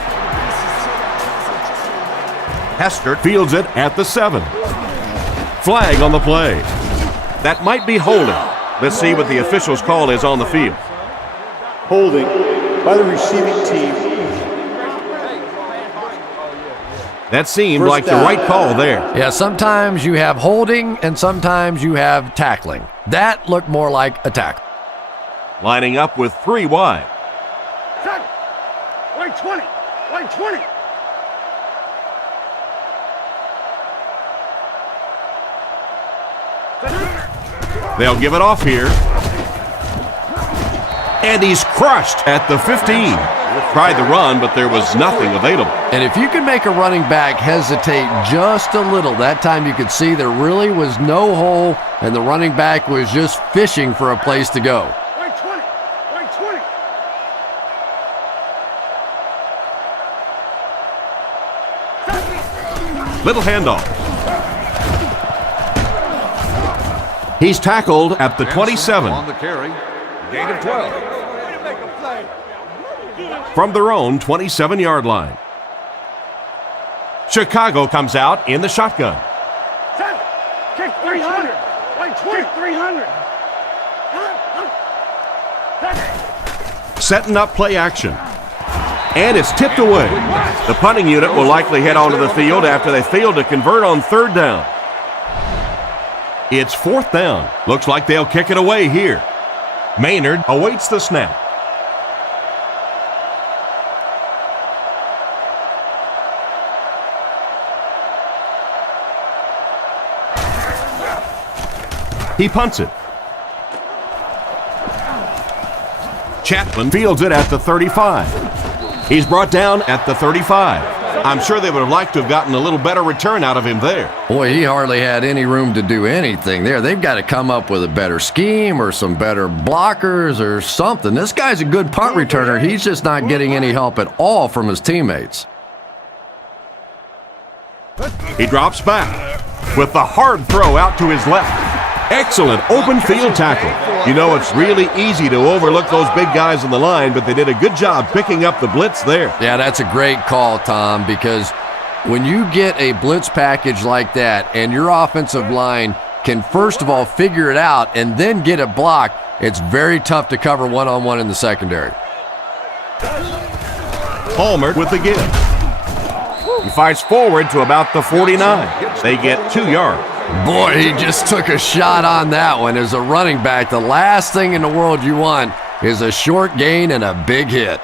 Hester fields it at the 7. Flag on the play. That might be holding. Let's see what the official's call is on the field. Holding by the receiving team. That seemed like the right call there. Yeah, sometimes you have holding and sometimes you have tackling. That looked more like a tackle. Lining up with 3 wide. Wait 20. Wait 20. They'll give it off here. And he's crushed at the 15. Tried the run, but there was nothing available. And if you can make a running back hesitate just a little, that time you could see there really was no hole, and the running back was just fishing for a place to go. Wait 20. Wait 20. Little handoff. He's tackled at the 27. On the carry. Gain of 12. From their own 27-yard line. Chicago comes out in the shotgun. Set. Kick 300. Wait 20. 300. Setting up play action. And it's tipped away. The punting unit will likely head onto the field after they failed to convert on third down. It's fourth down. Looks like they'll kick it away here. Maynard awaits the snap. He punts it. Chapman fields it at the 35. He's brought down at the 35. I'm sure they would have liked to have gotten a little better return out of him there. Boy, he hardly had any room to do anything there. They've got to come up with a better scheme or some better blockers or something. This guy's a good punt returner. He's just not getting any help at all from his teammates. He drops back with the hard throw out to his left. Excellent open field tackle. You know, it's really easy to overlook those big guys on the line, but they did a good job picking up the blitz there. Yeah, that's a great call, Tom, because when you get a blitz package like that and your offensive line can first of all figure it out and then get it blocked, it's very tough to cover one-on-one in the secondary. Palmer with the give. He fights forward to about the 49. They get 2 yards. Boy, he just took a shot on that one. As a running back, the last thing in the world you want is a short gain and a big hit.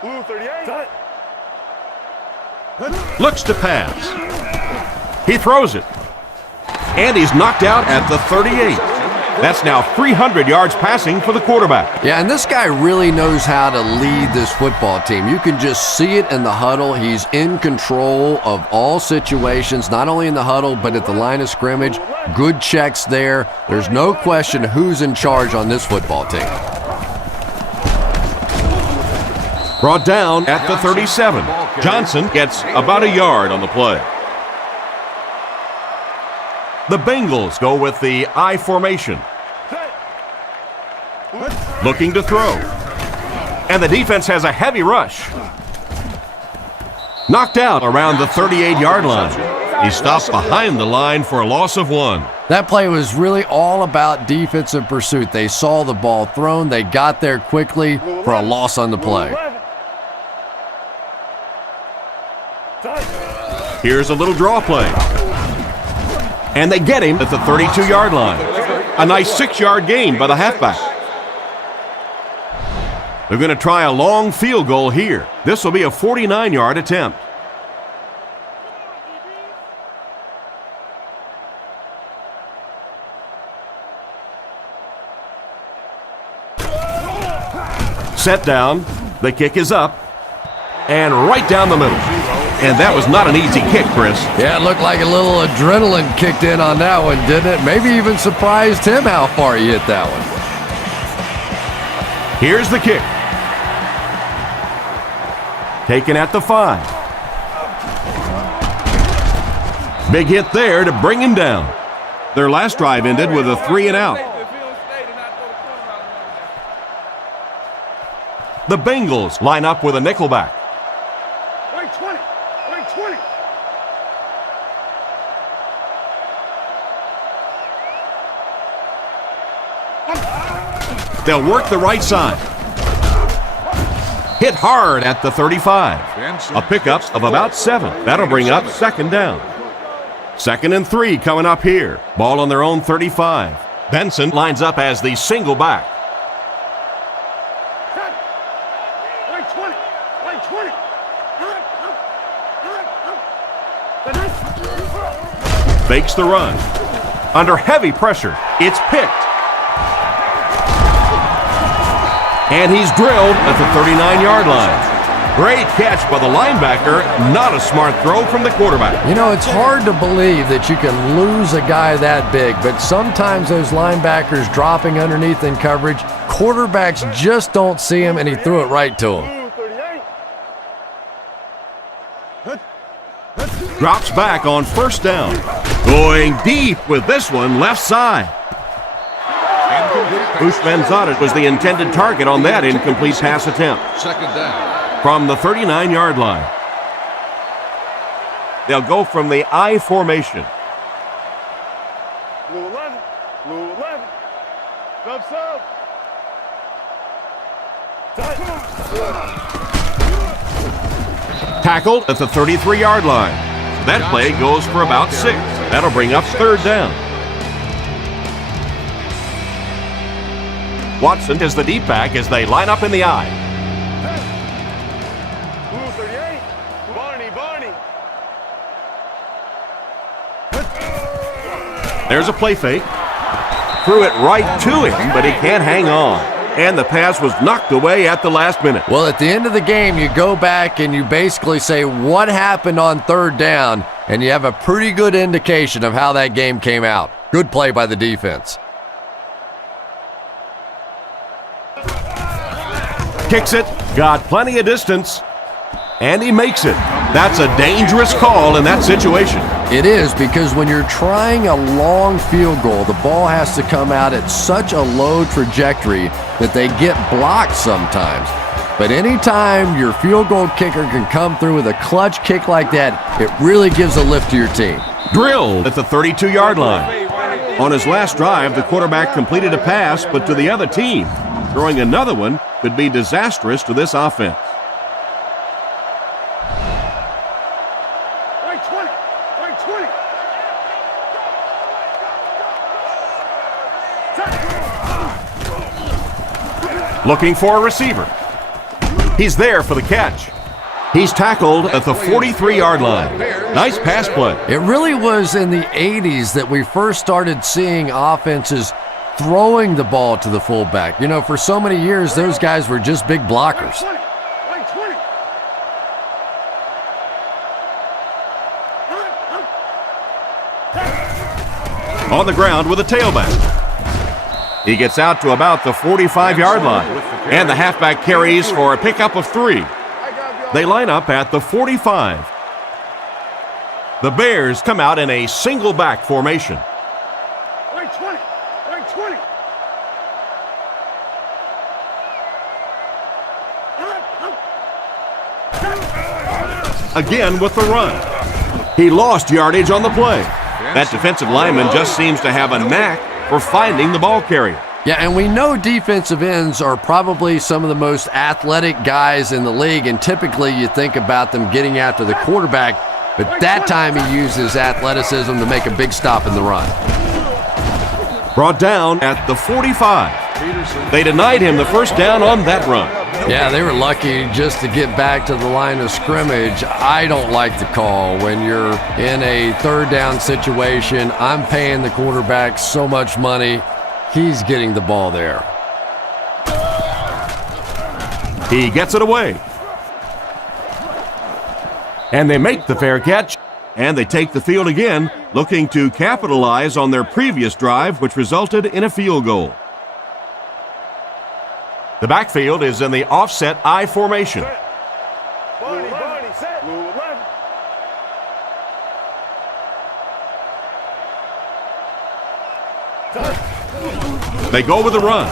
Blue 38. Looks to pass. He throws it. And he's knocked out at the 38. That's now 300 yards passing for the quarterback. Yeah, and this guy really knows how to lead this football team. You can just see it in the huddle. He's in control of all situations, not only in the huddle, but at the line of scrimmage. Good checks there. There's no question who's in charge on this football team. Brought down at the 37. Johnson gets about a yard on the play. The Bengals go with the I formation. Looking to throw. And the defense has a heavy rush. Knocked out around the 38-yard line. He stopped behind the line for a loss of 1. That play was really all about defensive pursuit. They saw the ball thrown. They got there quickly for a loss on the play. Here's a little draw play. And they get him at the 32-yard line. A nice 6-yard gain by the halfback. They're going to try a long field goal here. This will be a 49-yard attempt. Set down. The kick is up. And right down the middle. And that was not an easy kick, Chris. Yeah, it looked like a little adrenaline kicked in on that one, didn't it? Maybe even surprised him how far he hit that one. Here's the kick. Taken at the 5. Big hit there to bring him down. Their last drive ended with a 3-and-out. The Bengals line up with a nickelback. Wait 20. Wait 20. They'll work the right side. Hit hard at the 35. A pickup of about 7. That'll bring up second down. 2nd and 3 coming up here. Ball on their own 35. Benson lines up as the single back. Wait, 20. Wait, 20. Fakes the run. Under heavy pressure, it's picked. And he's drilled at the 39-yard line. Great catch by the linebacker. Not a smart throw from the quarterback. You know, it's hard to believe that you can lose a guy that big, but sometimes those linebackers dropping underneath in coverage, quarterbacks just don't see him, and he threw it right to him. Drops back on first down. Going deep with this one, left side. Bush-Manzada was the intended target on that incomplete pass attempt. Second down. From the 39-yard line. They'll go from the I formation. Blue 11. Blue 11. Sub sub. Tackled at the 33-yard line. So that play goes for about 6. That'll bring up third down. Watson is the deep back as they line up in the I. Blue 38. Barney. There's a play fake. Threw it right to him, but he can't hang on. And the pass was knocked away at the last minute. Well, at the end of the game, you go back and you basically say what happened on third down, and you have a pretty good indication of how that game came out. Good play by the defense. Kicks it, got plenty of distance, and he makes it. That's a dangerous call in that situation. It is, because when you're trying a long field goal, the ball has to come out at such a low trajectory that they get blocked sometimes. But anytime your field goal kicker can come through with a clutch kick like that, it really gives a lift to your team. Drilled at the 32-yard line. On his last drive, the quarterback completed a pass, but to the other team. Throwing another one could be disastrous to this offense. Wait, 20. Wait, 20. Looking for a receiver. He's there for the catch. He's tackled at the 43-yard line. Nice pass play. It really was in the 80s that we first started seeing offenses throwing the ball to the fullback. You know, for so many years, those guys were just big blockers. Wait, 20. On the ground with a tailback. He gets out to about the 45-yard line. And the halfback carries for a pickup of 3. They line up at the 45. The Bears come out in a single back formation. Wait, 20. Wait, 20. Again with the run. He lost yardage on the play. That defensive lineman just seems to have a knack for finding the ball carrier. Yeah, and we know defensive ends are probably some of the most athletic guys in the league, and typically you think about them getting after the quarterback, but that time he used his athleticism to make a big stop in the run. Brought down at the 45. They denied him the first down on that run. Yeah, they were lucky just to get back to the line of scrimmage. I don't like the call when you're in a third down situation. I'm paying the quarterback so much money. He's getting the ball there. He gets it away. And they make the fair catch, and they take the field again, looking to capitalize on their previous drive, which resulted in a field goal. The backfield is in the offset I formation. Barney, set. Blue 11. They go with the run.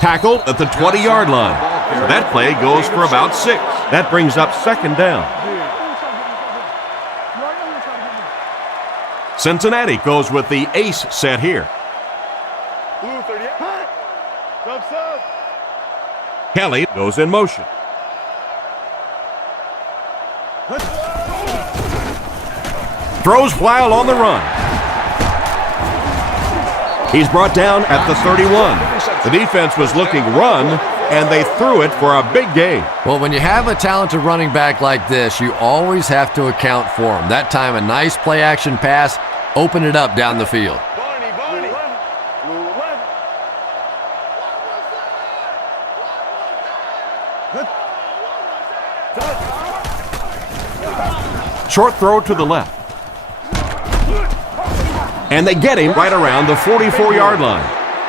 Tackled at the 20-yard line. So that play goes for about 6. That brings up second down. Cincinnati goes with the ace set here. Blue 38. Sub. Kelly goes in motion. Throws while on the run. He's brought down at the 31. The defense was looking run, and they threw it for a big gain. Well, when you have a talented running back like this, you always have to account for him. That time, a nice play-action pass opened it up down the field. Short throw to the left. And they get him right around the 44-yard line.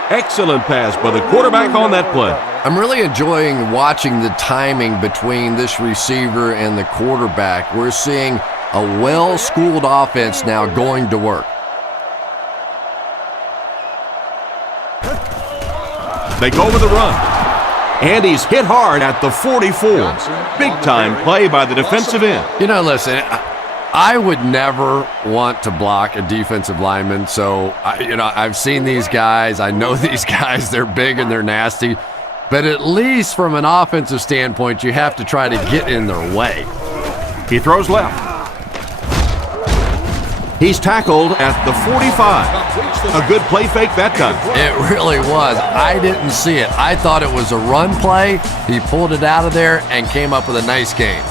Excellent pass by the quarterback on that play. I'm really enjoying watching the timing between this receiver and the quarterback. We're seeing a well-schooled offense now going to work. They go with the run. And he's hit hard at the 44. Big-time play by the defensive end. You know, listen, I would never want to block a defensive lineman. So, I've seen these guys. I know these guys. They're big and they're nasty. But at least from an offensive standpoint, you have to try to get in their way. He throws left. He's tackled at the 45. A good play fake that time. It really was. I didn't see it. I thought it was a run play. He pulled it out of there and came up with a nice gain.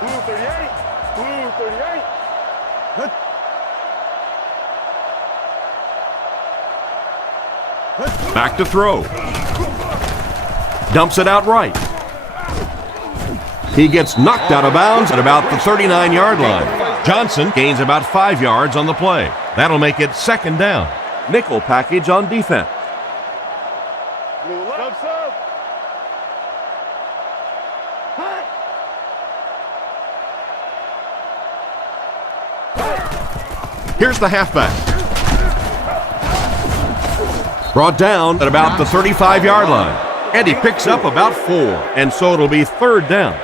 Blue 38. Blue 38. Back to throw. Dumps it out right. He gets knocked out of bounds at about the 39-yard line. Johnson gains about 5 yards on the play. That'll make it second down. Nickel package on defense. Blue left. Up. Here's the halfback. Brought down at about the 35-yard line. And he picks up about 4, and so it'll be third down.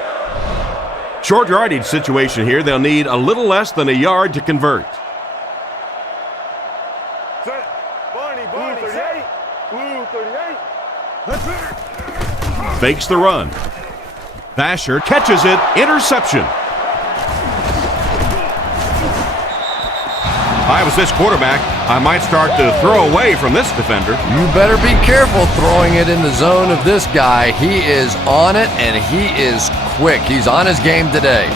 Short yardage situation here. They'll need a little less than a yard to convert. Set. Barney, Blue 38. Blue 38. Fakes the run. Vasher catches it. Interception. If I was this quarterback, I might start to throw away from this defender. You better be careful throwing it in the zone of this guy. He is on it, and he is quick. He's on his game today.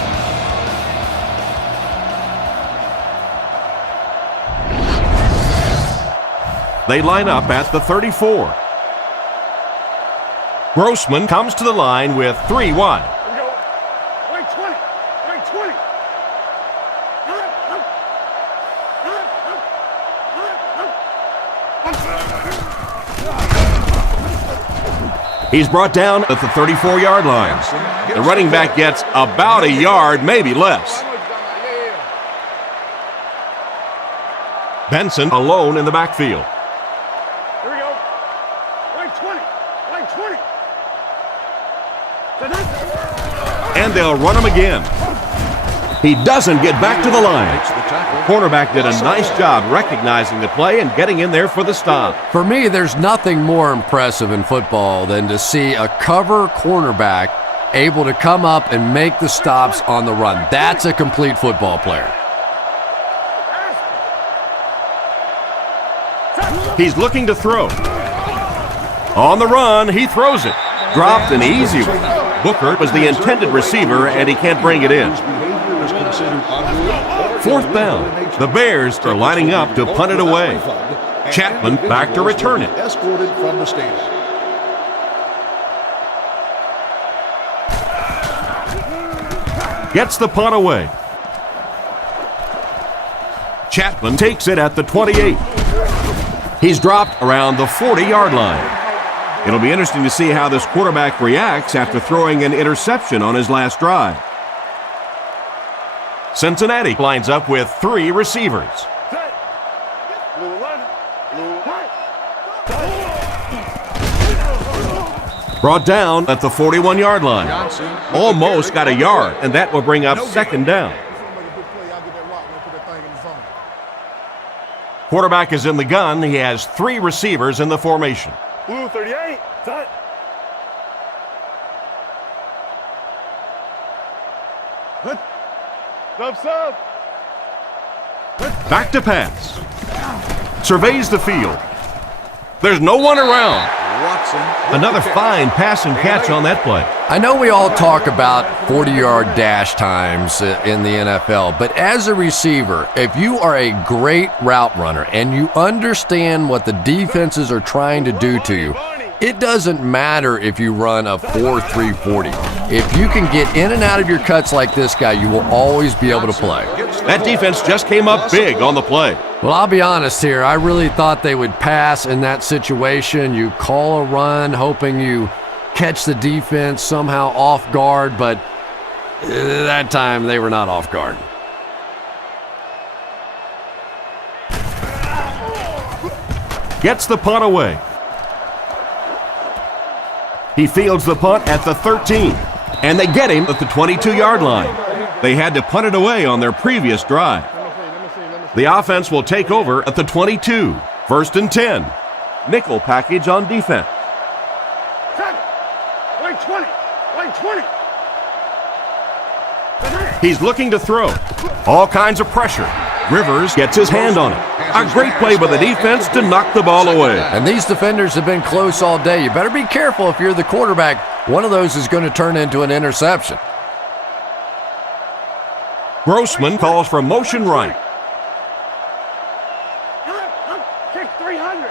They line up at the 34. Grossman comes to the line with 3 wide. Here we go. Right 20. Right 20. He's brought down at the 34-yard line. The running back gets about a yard, maybe less. Benson alone in the backfield. Here we go. Right 20. Right 20. And they'll run him again. He doesn't get back to the line. Cornerback did a nice job recognizing the play and getting in there for the stop. For me, there's nothing more impressive in football than to see a cover cornerback able to come up and make the stops on the run. That's a complete football player. He's looking to throw. On the run, he throws it. Dropped an easy one. Booker was the intended receiver, and he can't bring it in. Fourth down. The Bears are lining up to punt it away. Chapman back to return it. Escorted from the stadium. Gets the punt away. Chapman takes it at the 28. He's dropped around the 40-yard line. It'll be interesting to see how this quarterback reacts after throwing an interception on his last drive. Cincinnati lines up with 3 receivers. Set. Blue 11. Blue 1. Brought down at the 41-yard line. Almost got a yard, and that will bring up second down. Quarterback is in the gun. He has 3 receivers in the formation. Blue 38. Set. Sub. Back to pass. Surveys the field. There's no one around. Another fine pass and catch on that play. I know we all talk about 40-yard dash times in the NFL, but as a receiver, if you are a great route runner and you understand what the defenses are trying to do to you, it doesn't matter if you run a 4.3 40. If you can get in and out of your cuts like this guy, you will always be able to play. That defense just came up big on the play. Well, I'll be honest here. I really thought they would pass in that situation. You call a run, hoping you catch the defense somehow off guard, but that time they were not off guard. Gets the punt away. He fields the punt at the 13, and they get him at the 22-yard line. They had to punt it away on their previous drive. The offense will take over at the 22. 1st and 10. Nickel package on defense. Wait 20. Wait 20. He's looking to throw. All kinds of pressure. Rivers gets his hand on it. A great play by the defense to knock the ball away. And these defenders have been close all day. You better be careful if you're the quarterback. One of those is going to turn into an interception. Grossman calls for motion right. Kick 300.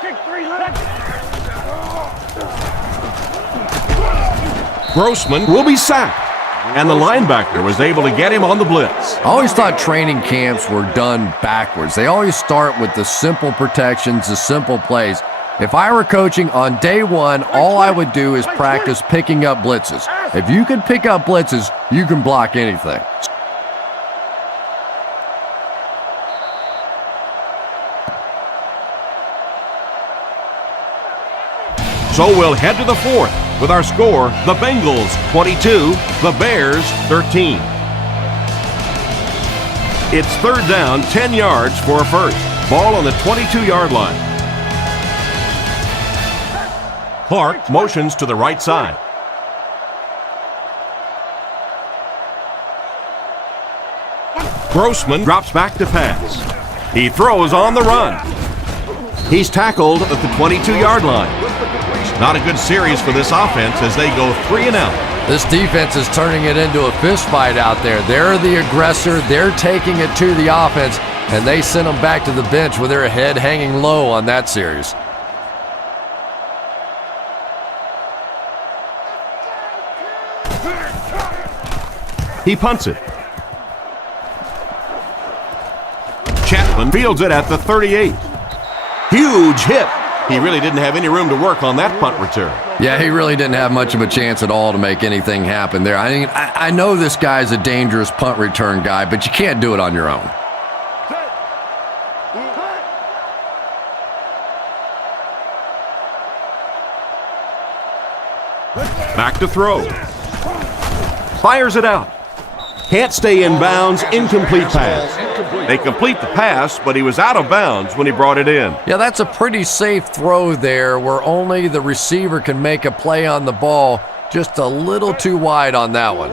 Kick 300. Grossman will be sacked, and the linebacker was able to get him on the blitz. I always thought training camps were done backwards. They always start with the simple protections, the simple plays. If I were coaching on day one, all I would do is practice picking up blitzes. If you can pick up blitzes, you can block anything. So we'll head to the 4th with our score, the Bengals 22, the Bears 13. It's 3rd down, 10 yards for a first. Ball on the 22-yard line. Clark motions to the right side. Grossman drops back to pass. He throws on the run. He's tackled at the 22-yard line. Not a good series for this offense as they go 3 and out. This defense is turning it into a fist fight out there. They're the aggressor. They're taking it to the offense, and they sent them back to the bench with their head hanging low on that series. He punts it. Chapman fields it at the 38. Huge hit. He really didn't have any room to work on that punt return. Yeah, he really didn't have much of a chance at all to make anything happen there. I mean, I know this guy's a dangerous punt return guy, but you can't do it on your own. Back to throw. Fires it out. Can't stay in bounds, incomplete pass. They complete the pass, but he was out of bounds when he brought it in. Yeah, that's a pretty safe throw there where only the receiver can make a play on the ball. Just a little too wide on that one.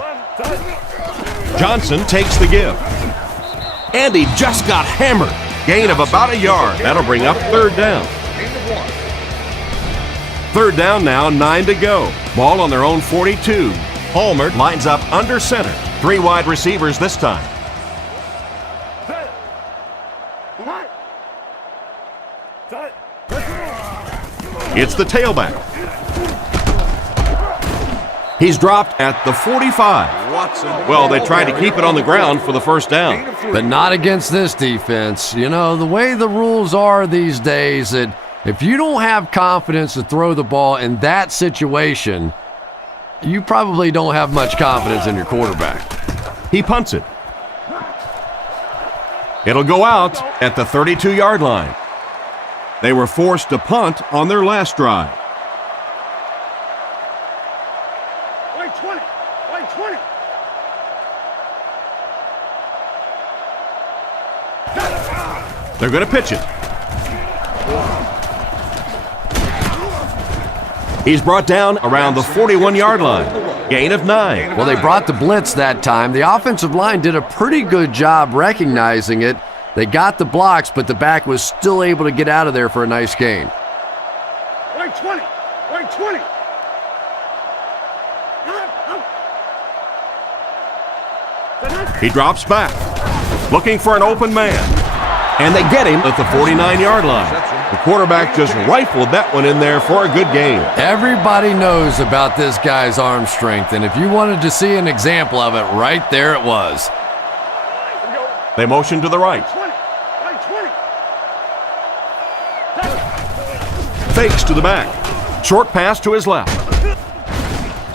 Johnson takes the give. And he just got hammered. Gain of about a yard. That'll bring up 3rd down. 3rd down now, 9 to go. Ball on their own 42. Palmer lines up under center. 3 wide receivers this time. It's the tailback. He's dropped at the 45. Well, they tried to keep it on the ground for the 1st down. But not against this defense. You know, the way the rules are these days, that if you don't have confidence to throw the ball in that situation, you probably don't have much confidence in your quarterback. He punts it. It'll go out at the 32-yard line. They were forced to punt on their last drive. Wait 20. Wait 20. They're going to pitch it. He's brought down around the 41-yard line. Gain of 9. Well, they brought the blitz that time. The offensive line did a pretty good job recognizing it. They got the blocks, but the back was still able to get out of there for a nice gain. Wait, 20. Wait, 20. He drops back, looking for an open man. And they get him at the 49-yard line. The quarterback just rifled that one in there for a good game. Everybody knows about this guy's arm strength, and if you wanted to see an example of it, right there it was. They motion to the right. 20. Wait, 20. Fakes to the back. Short pass to his left.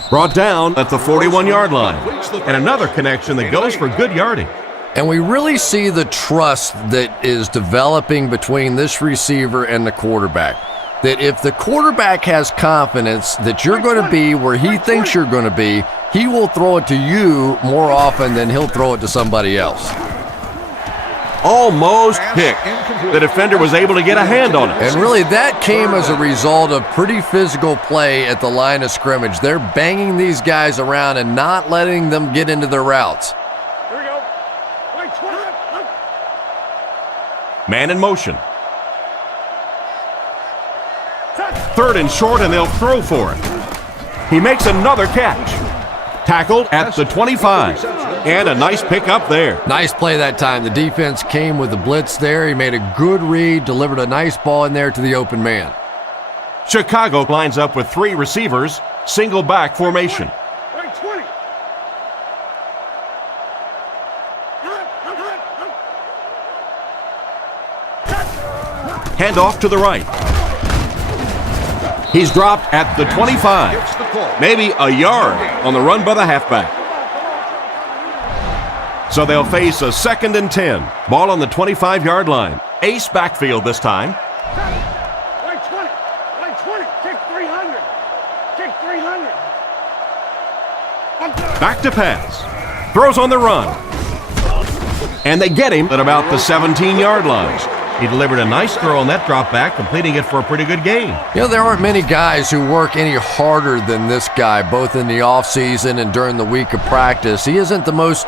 Brought down at the 41-yard line. And another connection that goes for good yardage. And we really see the trust that is developing between this receiver and the quarterback. That if the quarterback has confidence that you're going to be where he thinks you're going to be, he will throw it to you more often than he'll throw it to somebody else. Almost picked. The defender was able to get a hand on it. And really, that came as a result of pretty physical play at the line of scrimmage. They're banging these guys around and not letting them get into their routes. Here we go. Wait, 20. Man in motion. Third and short, and they'll throw for it. He makes another catch. Tackled at the 25. And a nice pickup there. Nice play that time. The defense came with the blitz there. He made a good read, delivered a nice ball in there to the open man. Chicago lines up with 3 receivers, single back formation. Wait, 20. Hand off to the right. He's dropped at the 25. Maybe a yard on the run by the halfback. So they'll face a 2nd and 10. Ball on the 25-yard line. Ace backfield this time. Wait, 20. Wait, 20. Kick 300. Kick 300. Back to pass. Throws on the run. And they get him at about the 17-yard line. He delivered a nice throw on that drop back, completing it for a pretty good gain. You know, there aren't many guys who work any harder than this guy, both in the offseason and during the week of practice. He isn't the most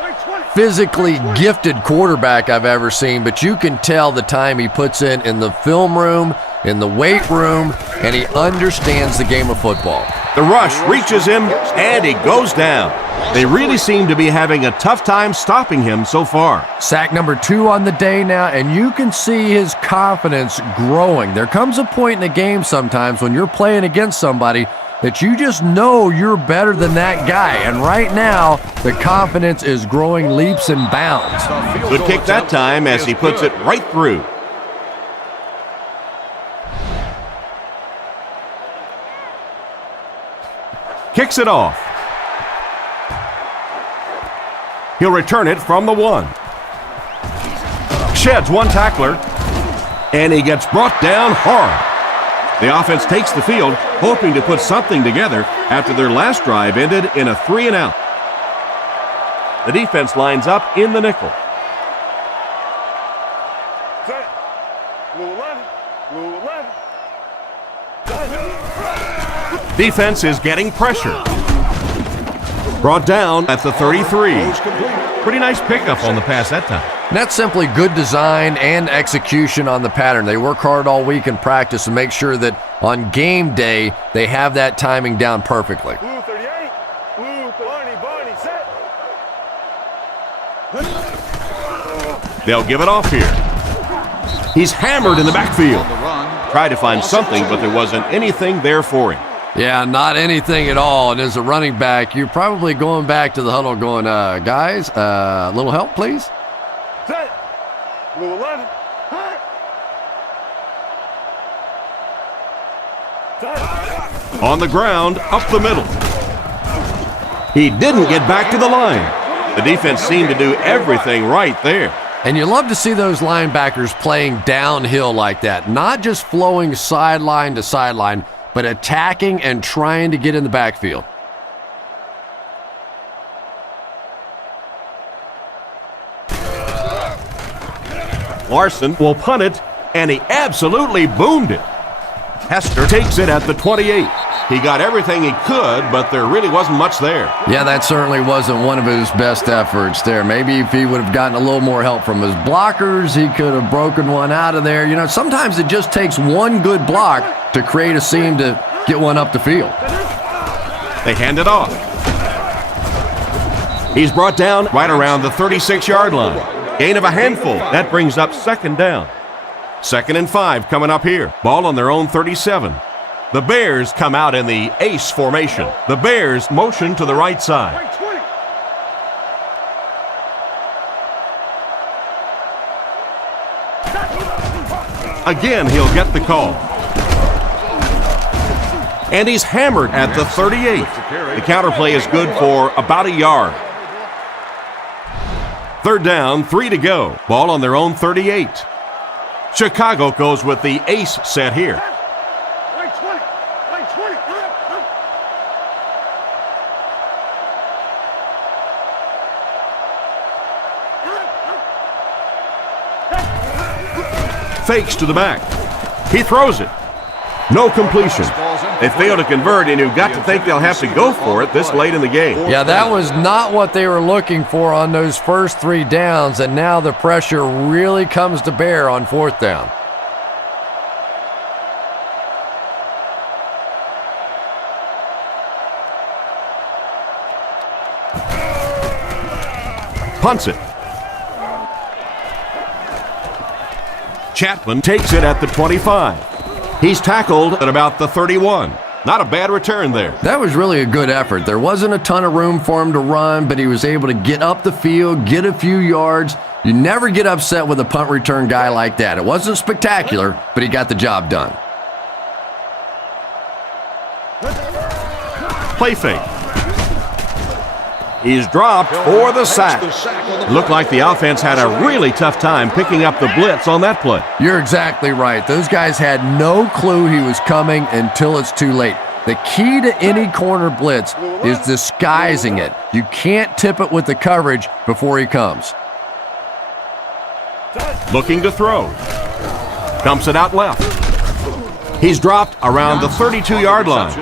physically gifted quarterback I've ever seen, but you can tell the time he puts in the film room, in the weight room, and he understands the game of football. The rush reaches him, and he goes down. They really seem to be having a tough time stopping him so far. Sack number 2 on the day now, and you can see his confidence growing. There comes a point in the game sometimes when you're playing against somebody that you just know you're better than that guy. And right now, the confidence is growing leaps and bounds. Good kick that time as he puts it right through. Kicks it off. He'll return it from the 1. Sheds one tackler, and he gets brought down hard. The offense takes the field, hoping to put something together after their last drive ended in a 3-and-out. The defense lines up in the nickel. Set. Blue 11. Blue 11. Defense is getting pressure. Brought down at the 33. Pretty nice pickup on the pass that time. And that's simply good design and execution on the pattern. They work hard all week in practice to make sure that on game day they have that timing down perfectly. Blue 38. Blue Barney, set. They'll give it off here. He's hammered in the backfield. Tried to find something, but there wasn't anything there for him. Yeah, not anything at all. And as a running back, you're probably going back to the huddle going, guys, a little help, please? Set. Blue 11. On the ground, up the middle. He didn't get back to the line. The defense seemed to do everything right there. And you love to see those linebackers playing downhill like that, not just flowing sideline to sideline, but attacking and trying to get in the backfield. Larson will punt it, and he absolutely boomed it. Hester takes it at the 28. He got everything he could, but there really wasn't much there. Yeah, that certainly wasn't one of his best efforts there. Maybe if he would have gotten a little more help from his blockers, he could have broken one out of there. You know, sometimes it just takes one good block to create a seam to get one up the field. They hand it off. He's brought down right around the 36-yard line. Gain of a handful. That brings up second down. 2nd and 5 coming up here. Ball on their own 37. The Bears come out in the ace formation. The Bears motion to the right side. Again, he'll get the call. And he's hammered at the 38. The counterplay is good for about a yard. 3rd down, 3 to go. Ball on their own 38. Chicago goes with the ace set here. Fakes to the back. He throws it. No completion. They fail to convert, and you've got to think they'll have to go for it this late in the game. Yeah, that was not what they were looking for on those first 3 downs, and now the pressure really comes to bear on 4th down. Punts it. Chapman takes it at the 25. He's tackled at about the 31. Not a bad return there. That was really a good effort. There wasn't a ton of room for him to run, but he was able to get up the field, get a few yards. You never get upset with a punt return guy like that. It wasn't spectacular, but he got the job done. Play fake. He's dropped for the sack. Looked like the offense had a really tough time picking up the blitz on that play. You're exactly right. Those guys had no clue he was coming until it's too late. The key to any corner blitz is disguising it. You can't tip it with the coverage before he comes. Looking to throw. Dumps it out left. He's dropped around the 32-yard line.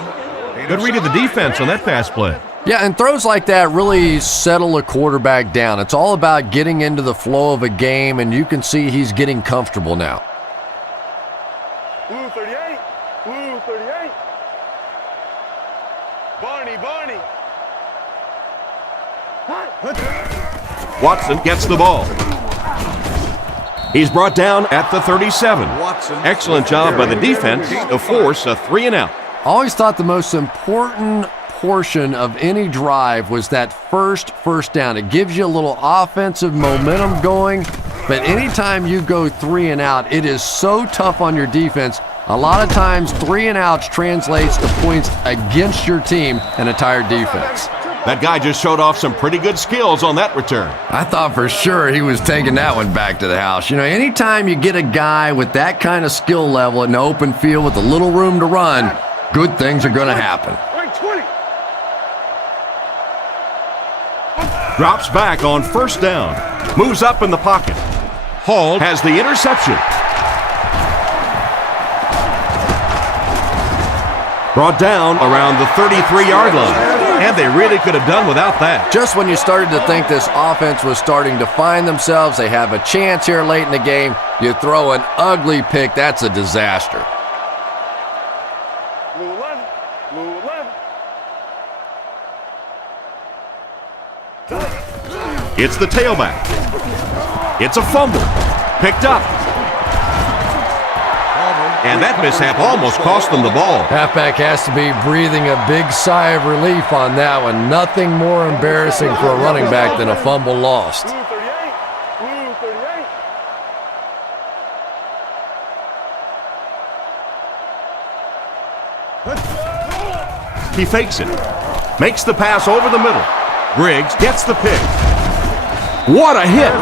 Good read of the defense on that pass play. Yeah, and throws like that really settle a quarterback down. It's all about getting into the flow of a game, and you can see he's getting comfortable now. Blue 38. Blue 38. Barney. Watson gets the ball. He's brought down at the 37. Excellent job by the defense to force a 3-and-out. I always thought the most important portion of any drive was that first down. It gives you a little offensive momentum going, but anytime you go 3-and-out, it is so tough on your defense. A lot of times 3-and-outs translates to points against your team and a tired defense. That guy just showed off some pretty good skills on that return. I thought for sure he was taking that one back to the house. You know, anytime you get a guy with that kind of skill level in the open field with a little room to run, good things are going to happen. Drops back on 1st down. Moves up in the pocket. Hall has the interception. Brought down around the 33-yard line. And they really could have done without that. Just when you started to think this offense was starting to find themselves, they have a chance here late in the game, you throw an ugly pick, that's a disaster. Blue 11. Blue 11. It's the tailback. It's a fumble. Picked up. And that mishap almost cost them the ball. Halfback has to be breathing a big sigh of relief on that one. Nothing more embarrassing for a running back than a fumble lost. Blue 38. Blue 38. He fakes it. Makes the pass over the middle. Griggs gets the pick. What a hit!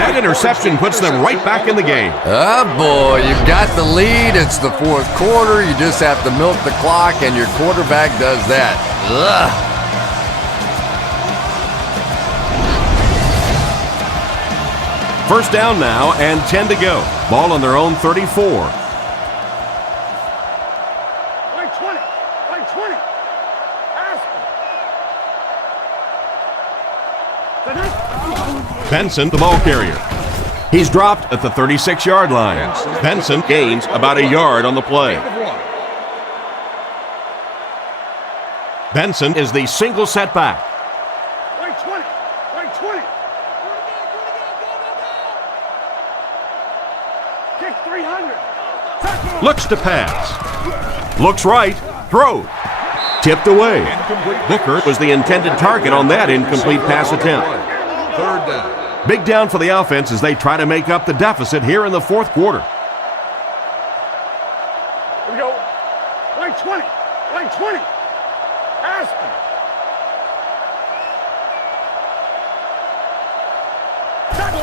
That interception puts them right back in the game. Oh boy, you've got the lead. It's the 4th quarter. You just have to milk the clock, and your quarterback does that. Ugh. First down now and 10 to go. Ball on their own 34. Benson, the ball carrier. He's dropped at the 36-yard line. Benson gains about a yard on the play. Benson is the single setback. Right 20. Right 20. Kick 300. Looks to pass. Looks right. Throw. Tipped away. Booker was the intended target on that incomplete pass attempt. Third down. Big down for the offense as they try to make up the deficit here in the fourth quarter. Here we go. Right 20. Right 20. Aspen.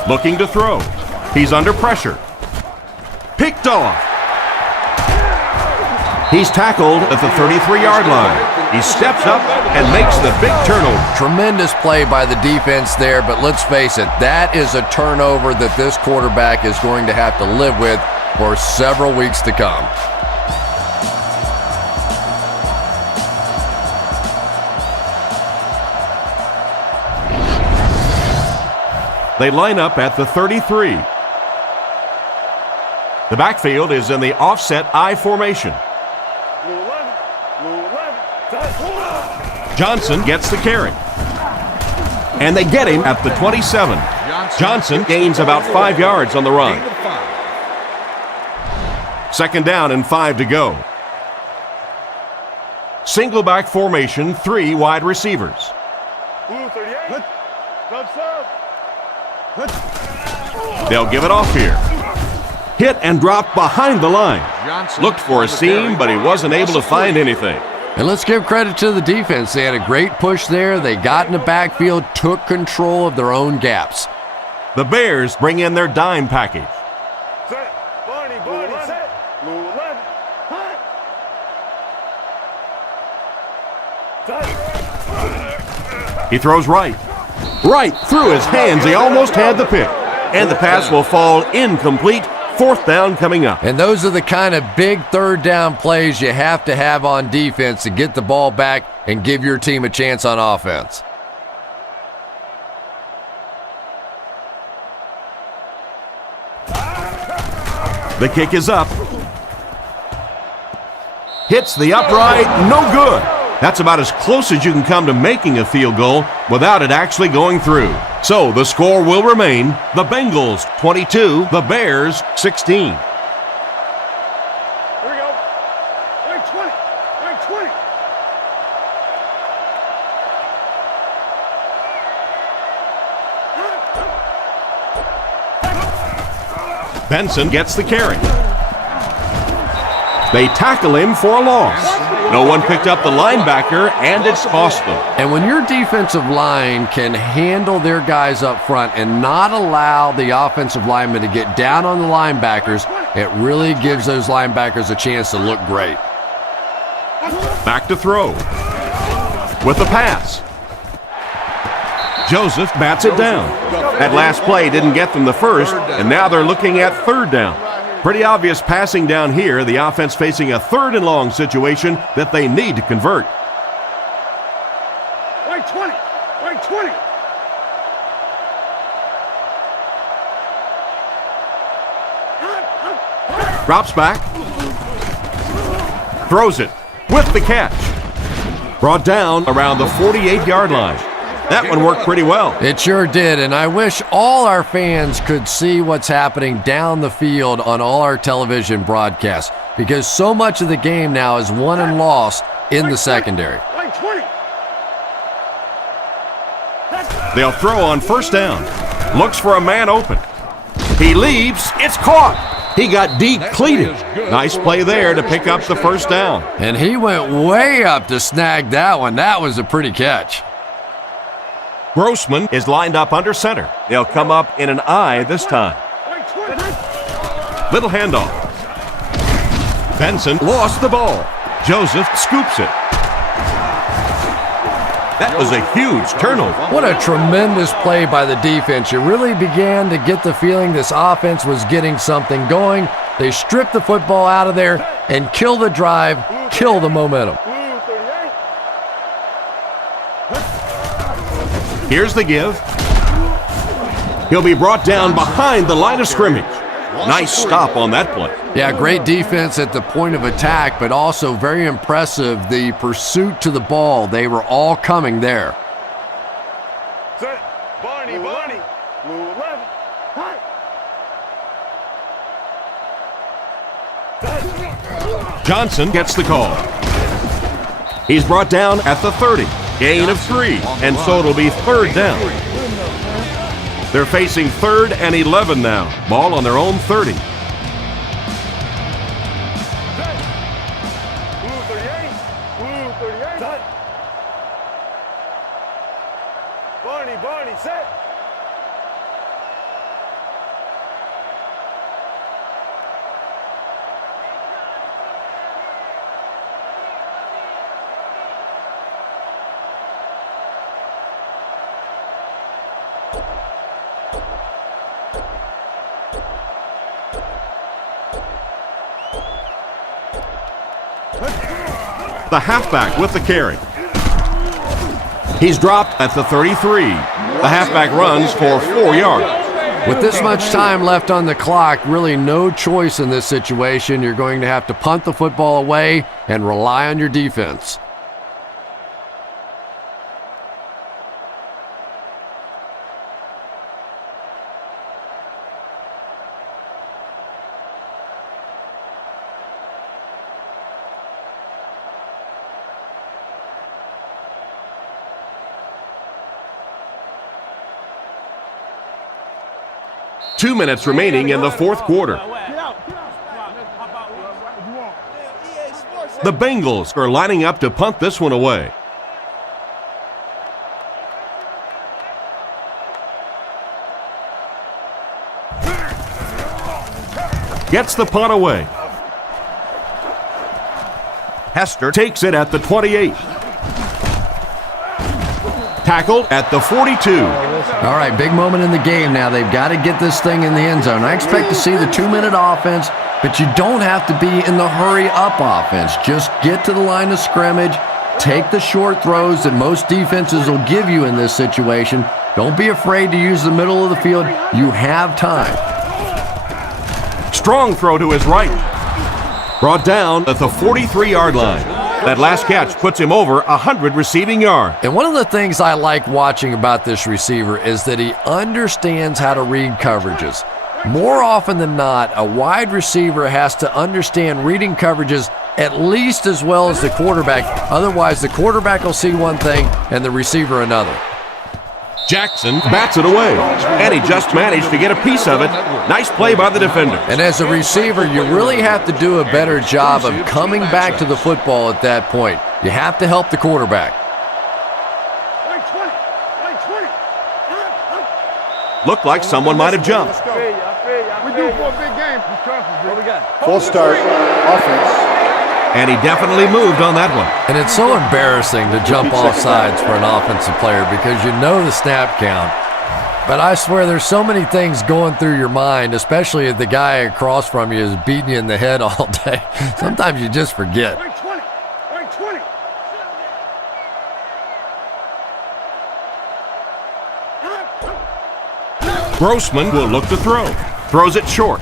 Looking to throw. He's under pressure. Picked off. He's tackled at the 33-yard line. He steps up and makes the big turnover. Tremendous play by the defense there, but let's face it, that is a turnover that this quarterback is going to have to live with for several weeks to come. They line up at the 33. The backfield is in the offset I formation. Blue 11. Blue 11. Touch. Johnson gets the carry. And they get him at the 27. Johnson gains about 5 yards on the run. Second down and 5 to go. Single back formation, 3 wide receivers. Blue 38. Sub. They'll give it off here. Hit and drop behind the line. Looked for a seam, but he wasn't able to find anything. And let's give credit to the defense. They had a great push there. They got in the backfield, took control of their own gaps. The Bears bring in their dime package. Set. Barney. Set. Blue 11. Touch. He throws right. Right through his hands. He almost had the pick. And the pass will fall incomplete. Fourth down coming up. And those are the kind of big third down plays you have to have on defense to get the ball back and give your team a chance on offense. The kick is up. Hits the upright. No good. That's about as close as you can come to making a field goal without it actually going through. So the score will remain the Bengals 22, the Bears 16. Here we go. Right 20. Right 20. Benson gets the carry. They tackle him for a loss. No one picked up the linebacker, and it's cost them. And when your defensive line can handle their guys up front and not allow the offensive linemen to get down on the linebackers, it really gives those linebackers a chance to look great. Back to throw. With the pass. Joseph bats it down. That last play didn't get them the first, and now they're looking at third down. Pretty obvious passing down here. The offense facing a third and long situation that they need to convert. Right 20. Right 20. Drops back. Throws it with the catch. Brought down around the 48-yard line. That one worked pretty well. It sure did, and I wish all our fans could see what's happening down the field on all our television broadcasts, because so much of the game now is won and lost in the secondary. Right 20. They'll throw on first down. Looks for a man open. He leaps. It's caught. He got decleated. Nice play there to pick up the first down. And he went way up to snag that one. That was a pretty catch. Grossman is lined up under center. They'll come up in an I this time. Right 20. Little handoff. Benson lost the ball. Joseph scoops it. That was a huge turnover. What a tremendous play by the defense. You really began to get the feeling this offense was getting something going. They stripped the football out of there and kill the drive, kill the momentum. Blue 38. Here's the give. He'll be brought down behind the line of scrimmage. Nice stop on that play. Yeah, great defense at the point of attack, but also very impressive the pursuit to the ball. They were all coming there. Set. Barney. Blue 11. Hot. Johnson gets the call. He's brought down at the 30. Gain of 3, and so it'll be third down. They're facing 3rd and 11 now. Ball on their own 30. Blue 38. Blue 38. Set. Barney, set. The halfback with the carry. He's dropped at the 33. The halfback runs for 4 yards. With this much time left on the clock, really no choice in this situation. You're going to have to punt the football away and rely on your defense. Two minutes remaining in the fourth quarter. The Bengals are lining up to punt this one away. Gets the punt away. Hester takes it at the 28. Tackled at the 42. All right, big moment in the game now. They've got to get this thing in the end zone. I expect to see the 2-minute offense, but you don't have to be in the hurry-up offense. Just get to the line of scrimmage, take the short throws that most defenses will give you in this situation. Don't be afraid to use the middle of the field. You have time. Strong throw to his right. Brought down at the 43-yard line. That last catch puts him over 100 receiving yards. And one of the things I like watching about this receiver is that he understands how to read coverages. More often than not, a wide receiver has to understand reading coverages at least as well as the quarterback. Otherwise, the quarterback will see one thing and the receiver another. Jackson bats it away, and he just managed to get a piece of it. Nice play by the defender. And as a receiver, you really have to do a better job of coming back to the football at that point. You have to help the quarterback. Looked like someone might have jumped. We do for a big game. What we got? False start, offense. And he definitely moved on that one. And it's so embarrassing to jump off sides for an offensive player because you know the snap count. But I swear there's so many things going through your mind, especially if the guy across from you is beating you in the head all day. Sometimes you just forget. Right 20. Right 20. Grossman will look to throw. Throws it short.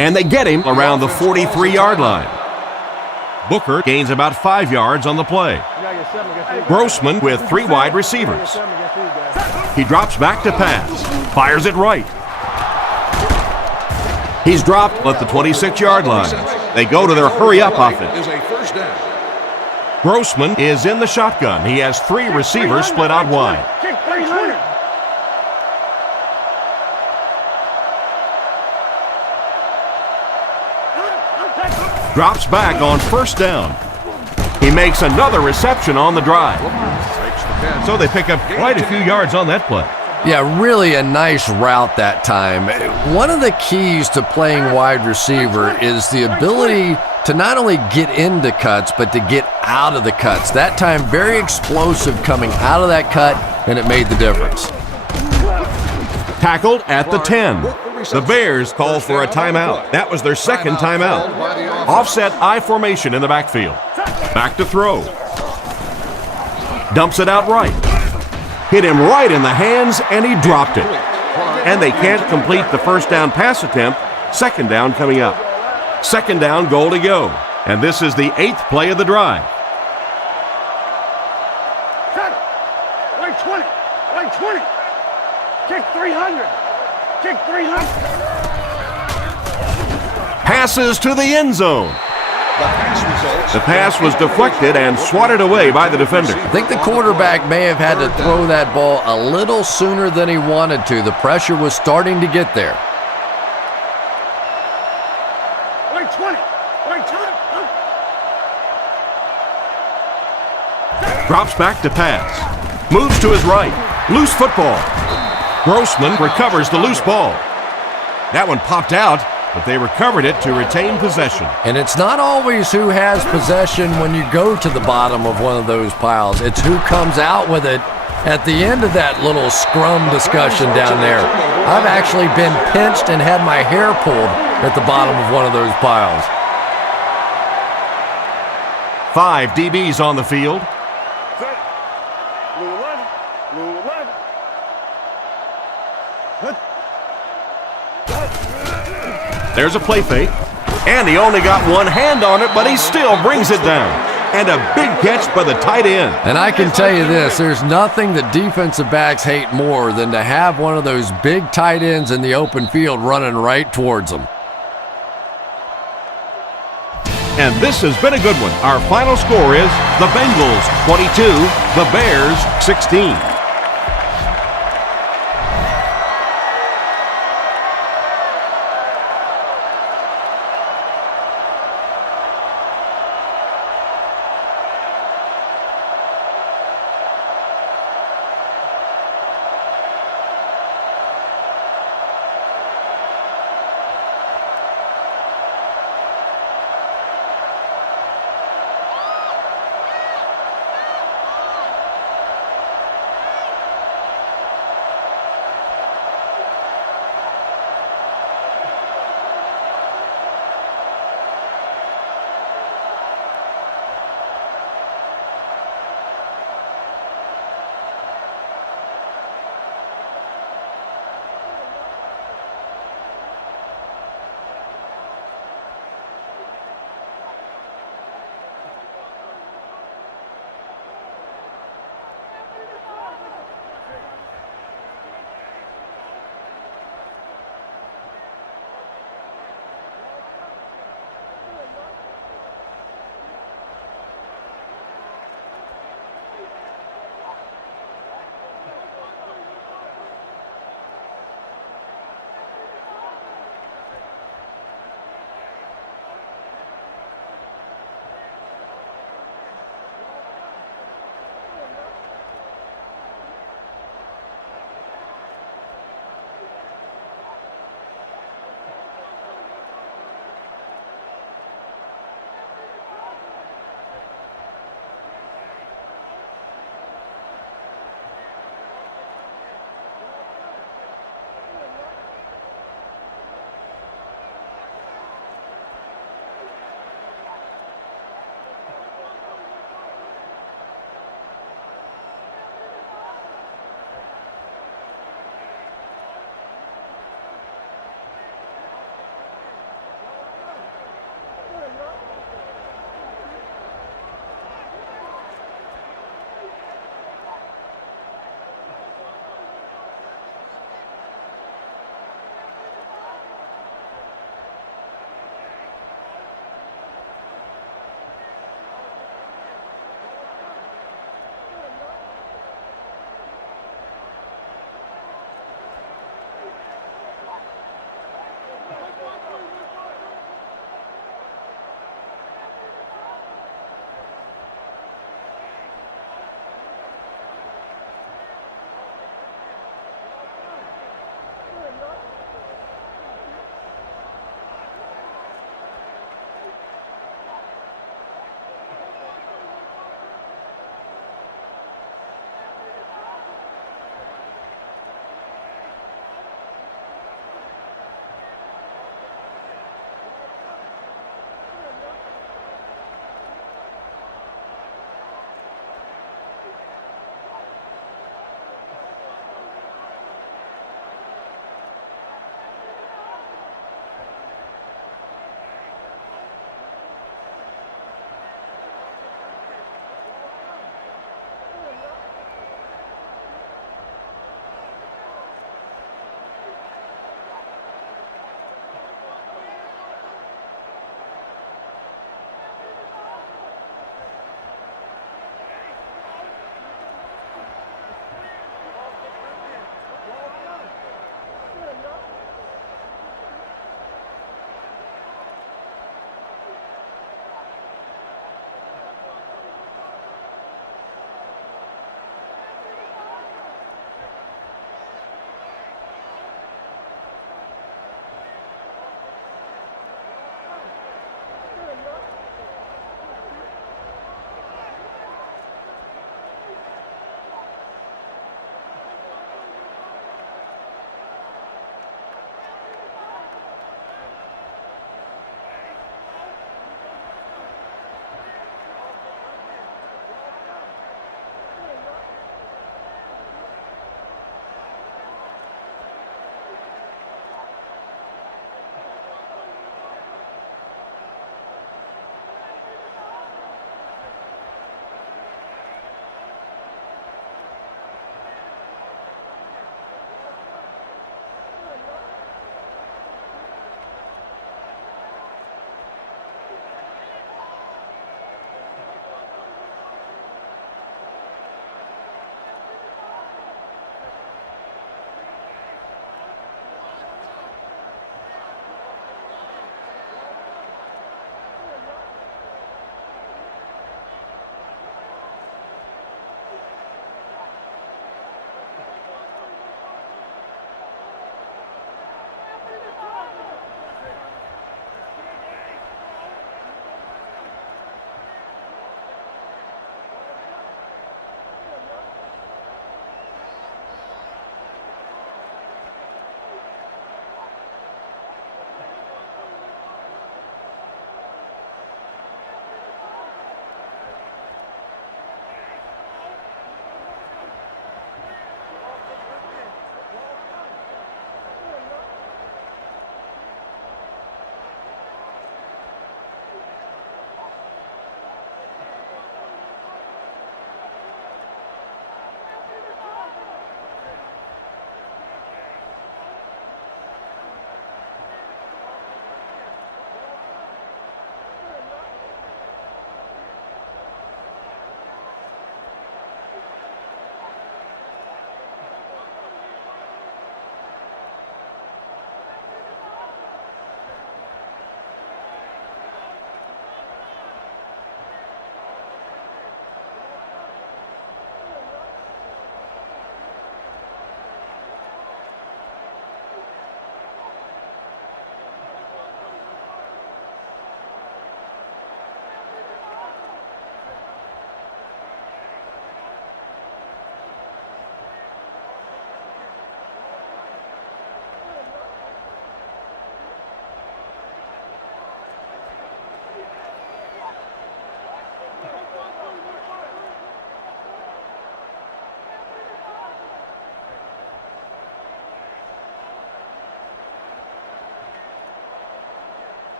And they get him around the 43-yard line. Booker gains about 5 yards on the play. Grossman with 3 wide receivers. He drops back to pass. Fires it right. He's dropped at the 26-yard line. They go to their hurry-up offense. Grossman is in the shotgun. He has 3 receivers split out wide. Kick 300. Drops back on first down. He makes another reception on the drive. So they pick up quite a few yards on that play. Yeah, really a nice route that time. One of the keys to playing wide receiver is the ability to not only get into cuts, but to get out of the cuts. That time, very explosive coming out of that cut, and it made the difference. Tackled at the 10. The Bears call for a timeout. That was their second timeout. Offset I formation in the backfield. Back to throw. Dumps it out right. Hit him right in the hands, and he dropped it. and they can't complete the first down pass attempt. Second down coming up. Second down, goal to go. And this is the 8th play of the drive. Set it. Right 20. Right 20. Kick 300. Kick 300. Passes to the end zone. The pass was deflected and swatted away by the defender. I think the quarterback may have had to throw that ball a little sooner than he wanted to. The pressure was starting to get there. Right 20. Right 20. Drops back to pass. Moves to his right. Loose football. Grossman recovers the loose ball. That one popped out, but they recovered it to retain possession. And it's not always who has possession when you go to the bottom of one of those piles. It's who comes out with it at the end of that little scrum discussion down there. I've actually been pinched and had my hair pulled at the bottom of one of those piles. 5 DBs on the field. Set. Blue 11. Blue 11. There's a play fake. And he only got one hand on it, but he still brings it down. And a big catch by the tight end. And I can tell you this, there's nothing that defensive backs hate more than to have one of those big tight ends in the open field running right towards them. And this has been a good one. Our final score is the Bengals 22, the Bears 16.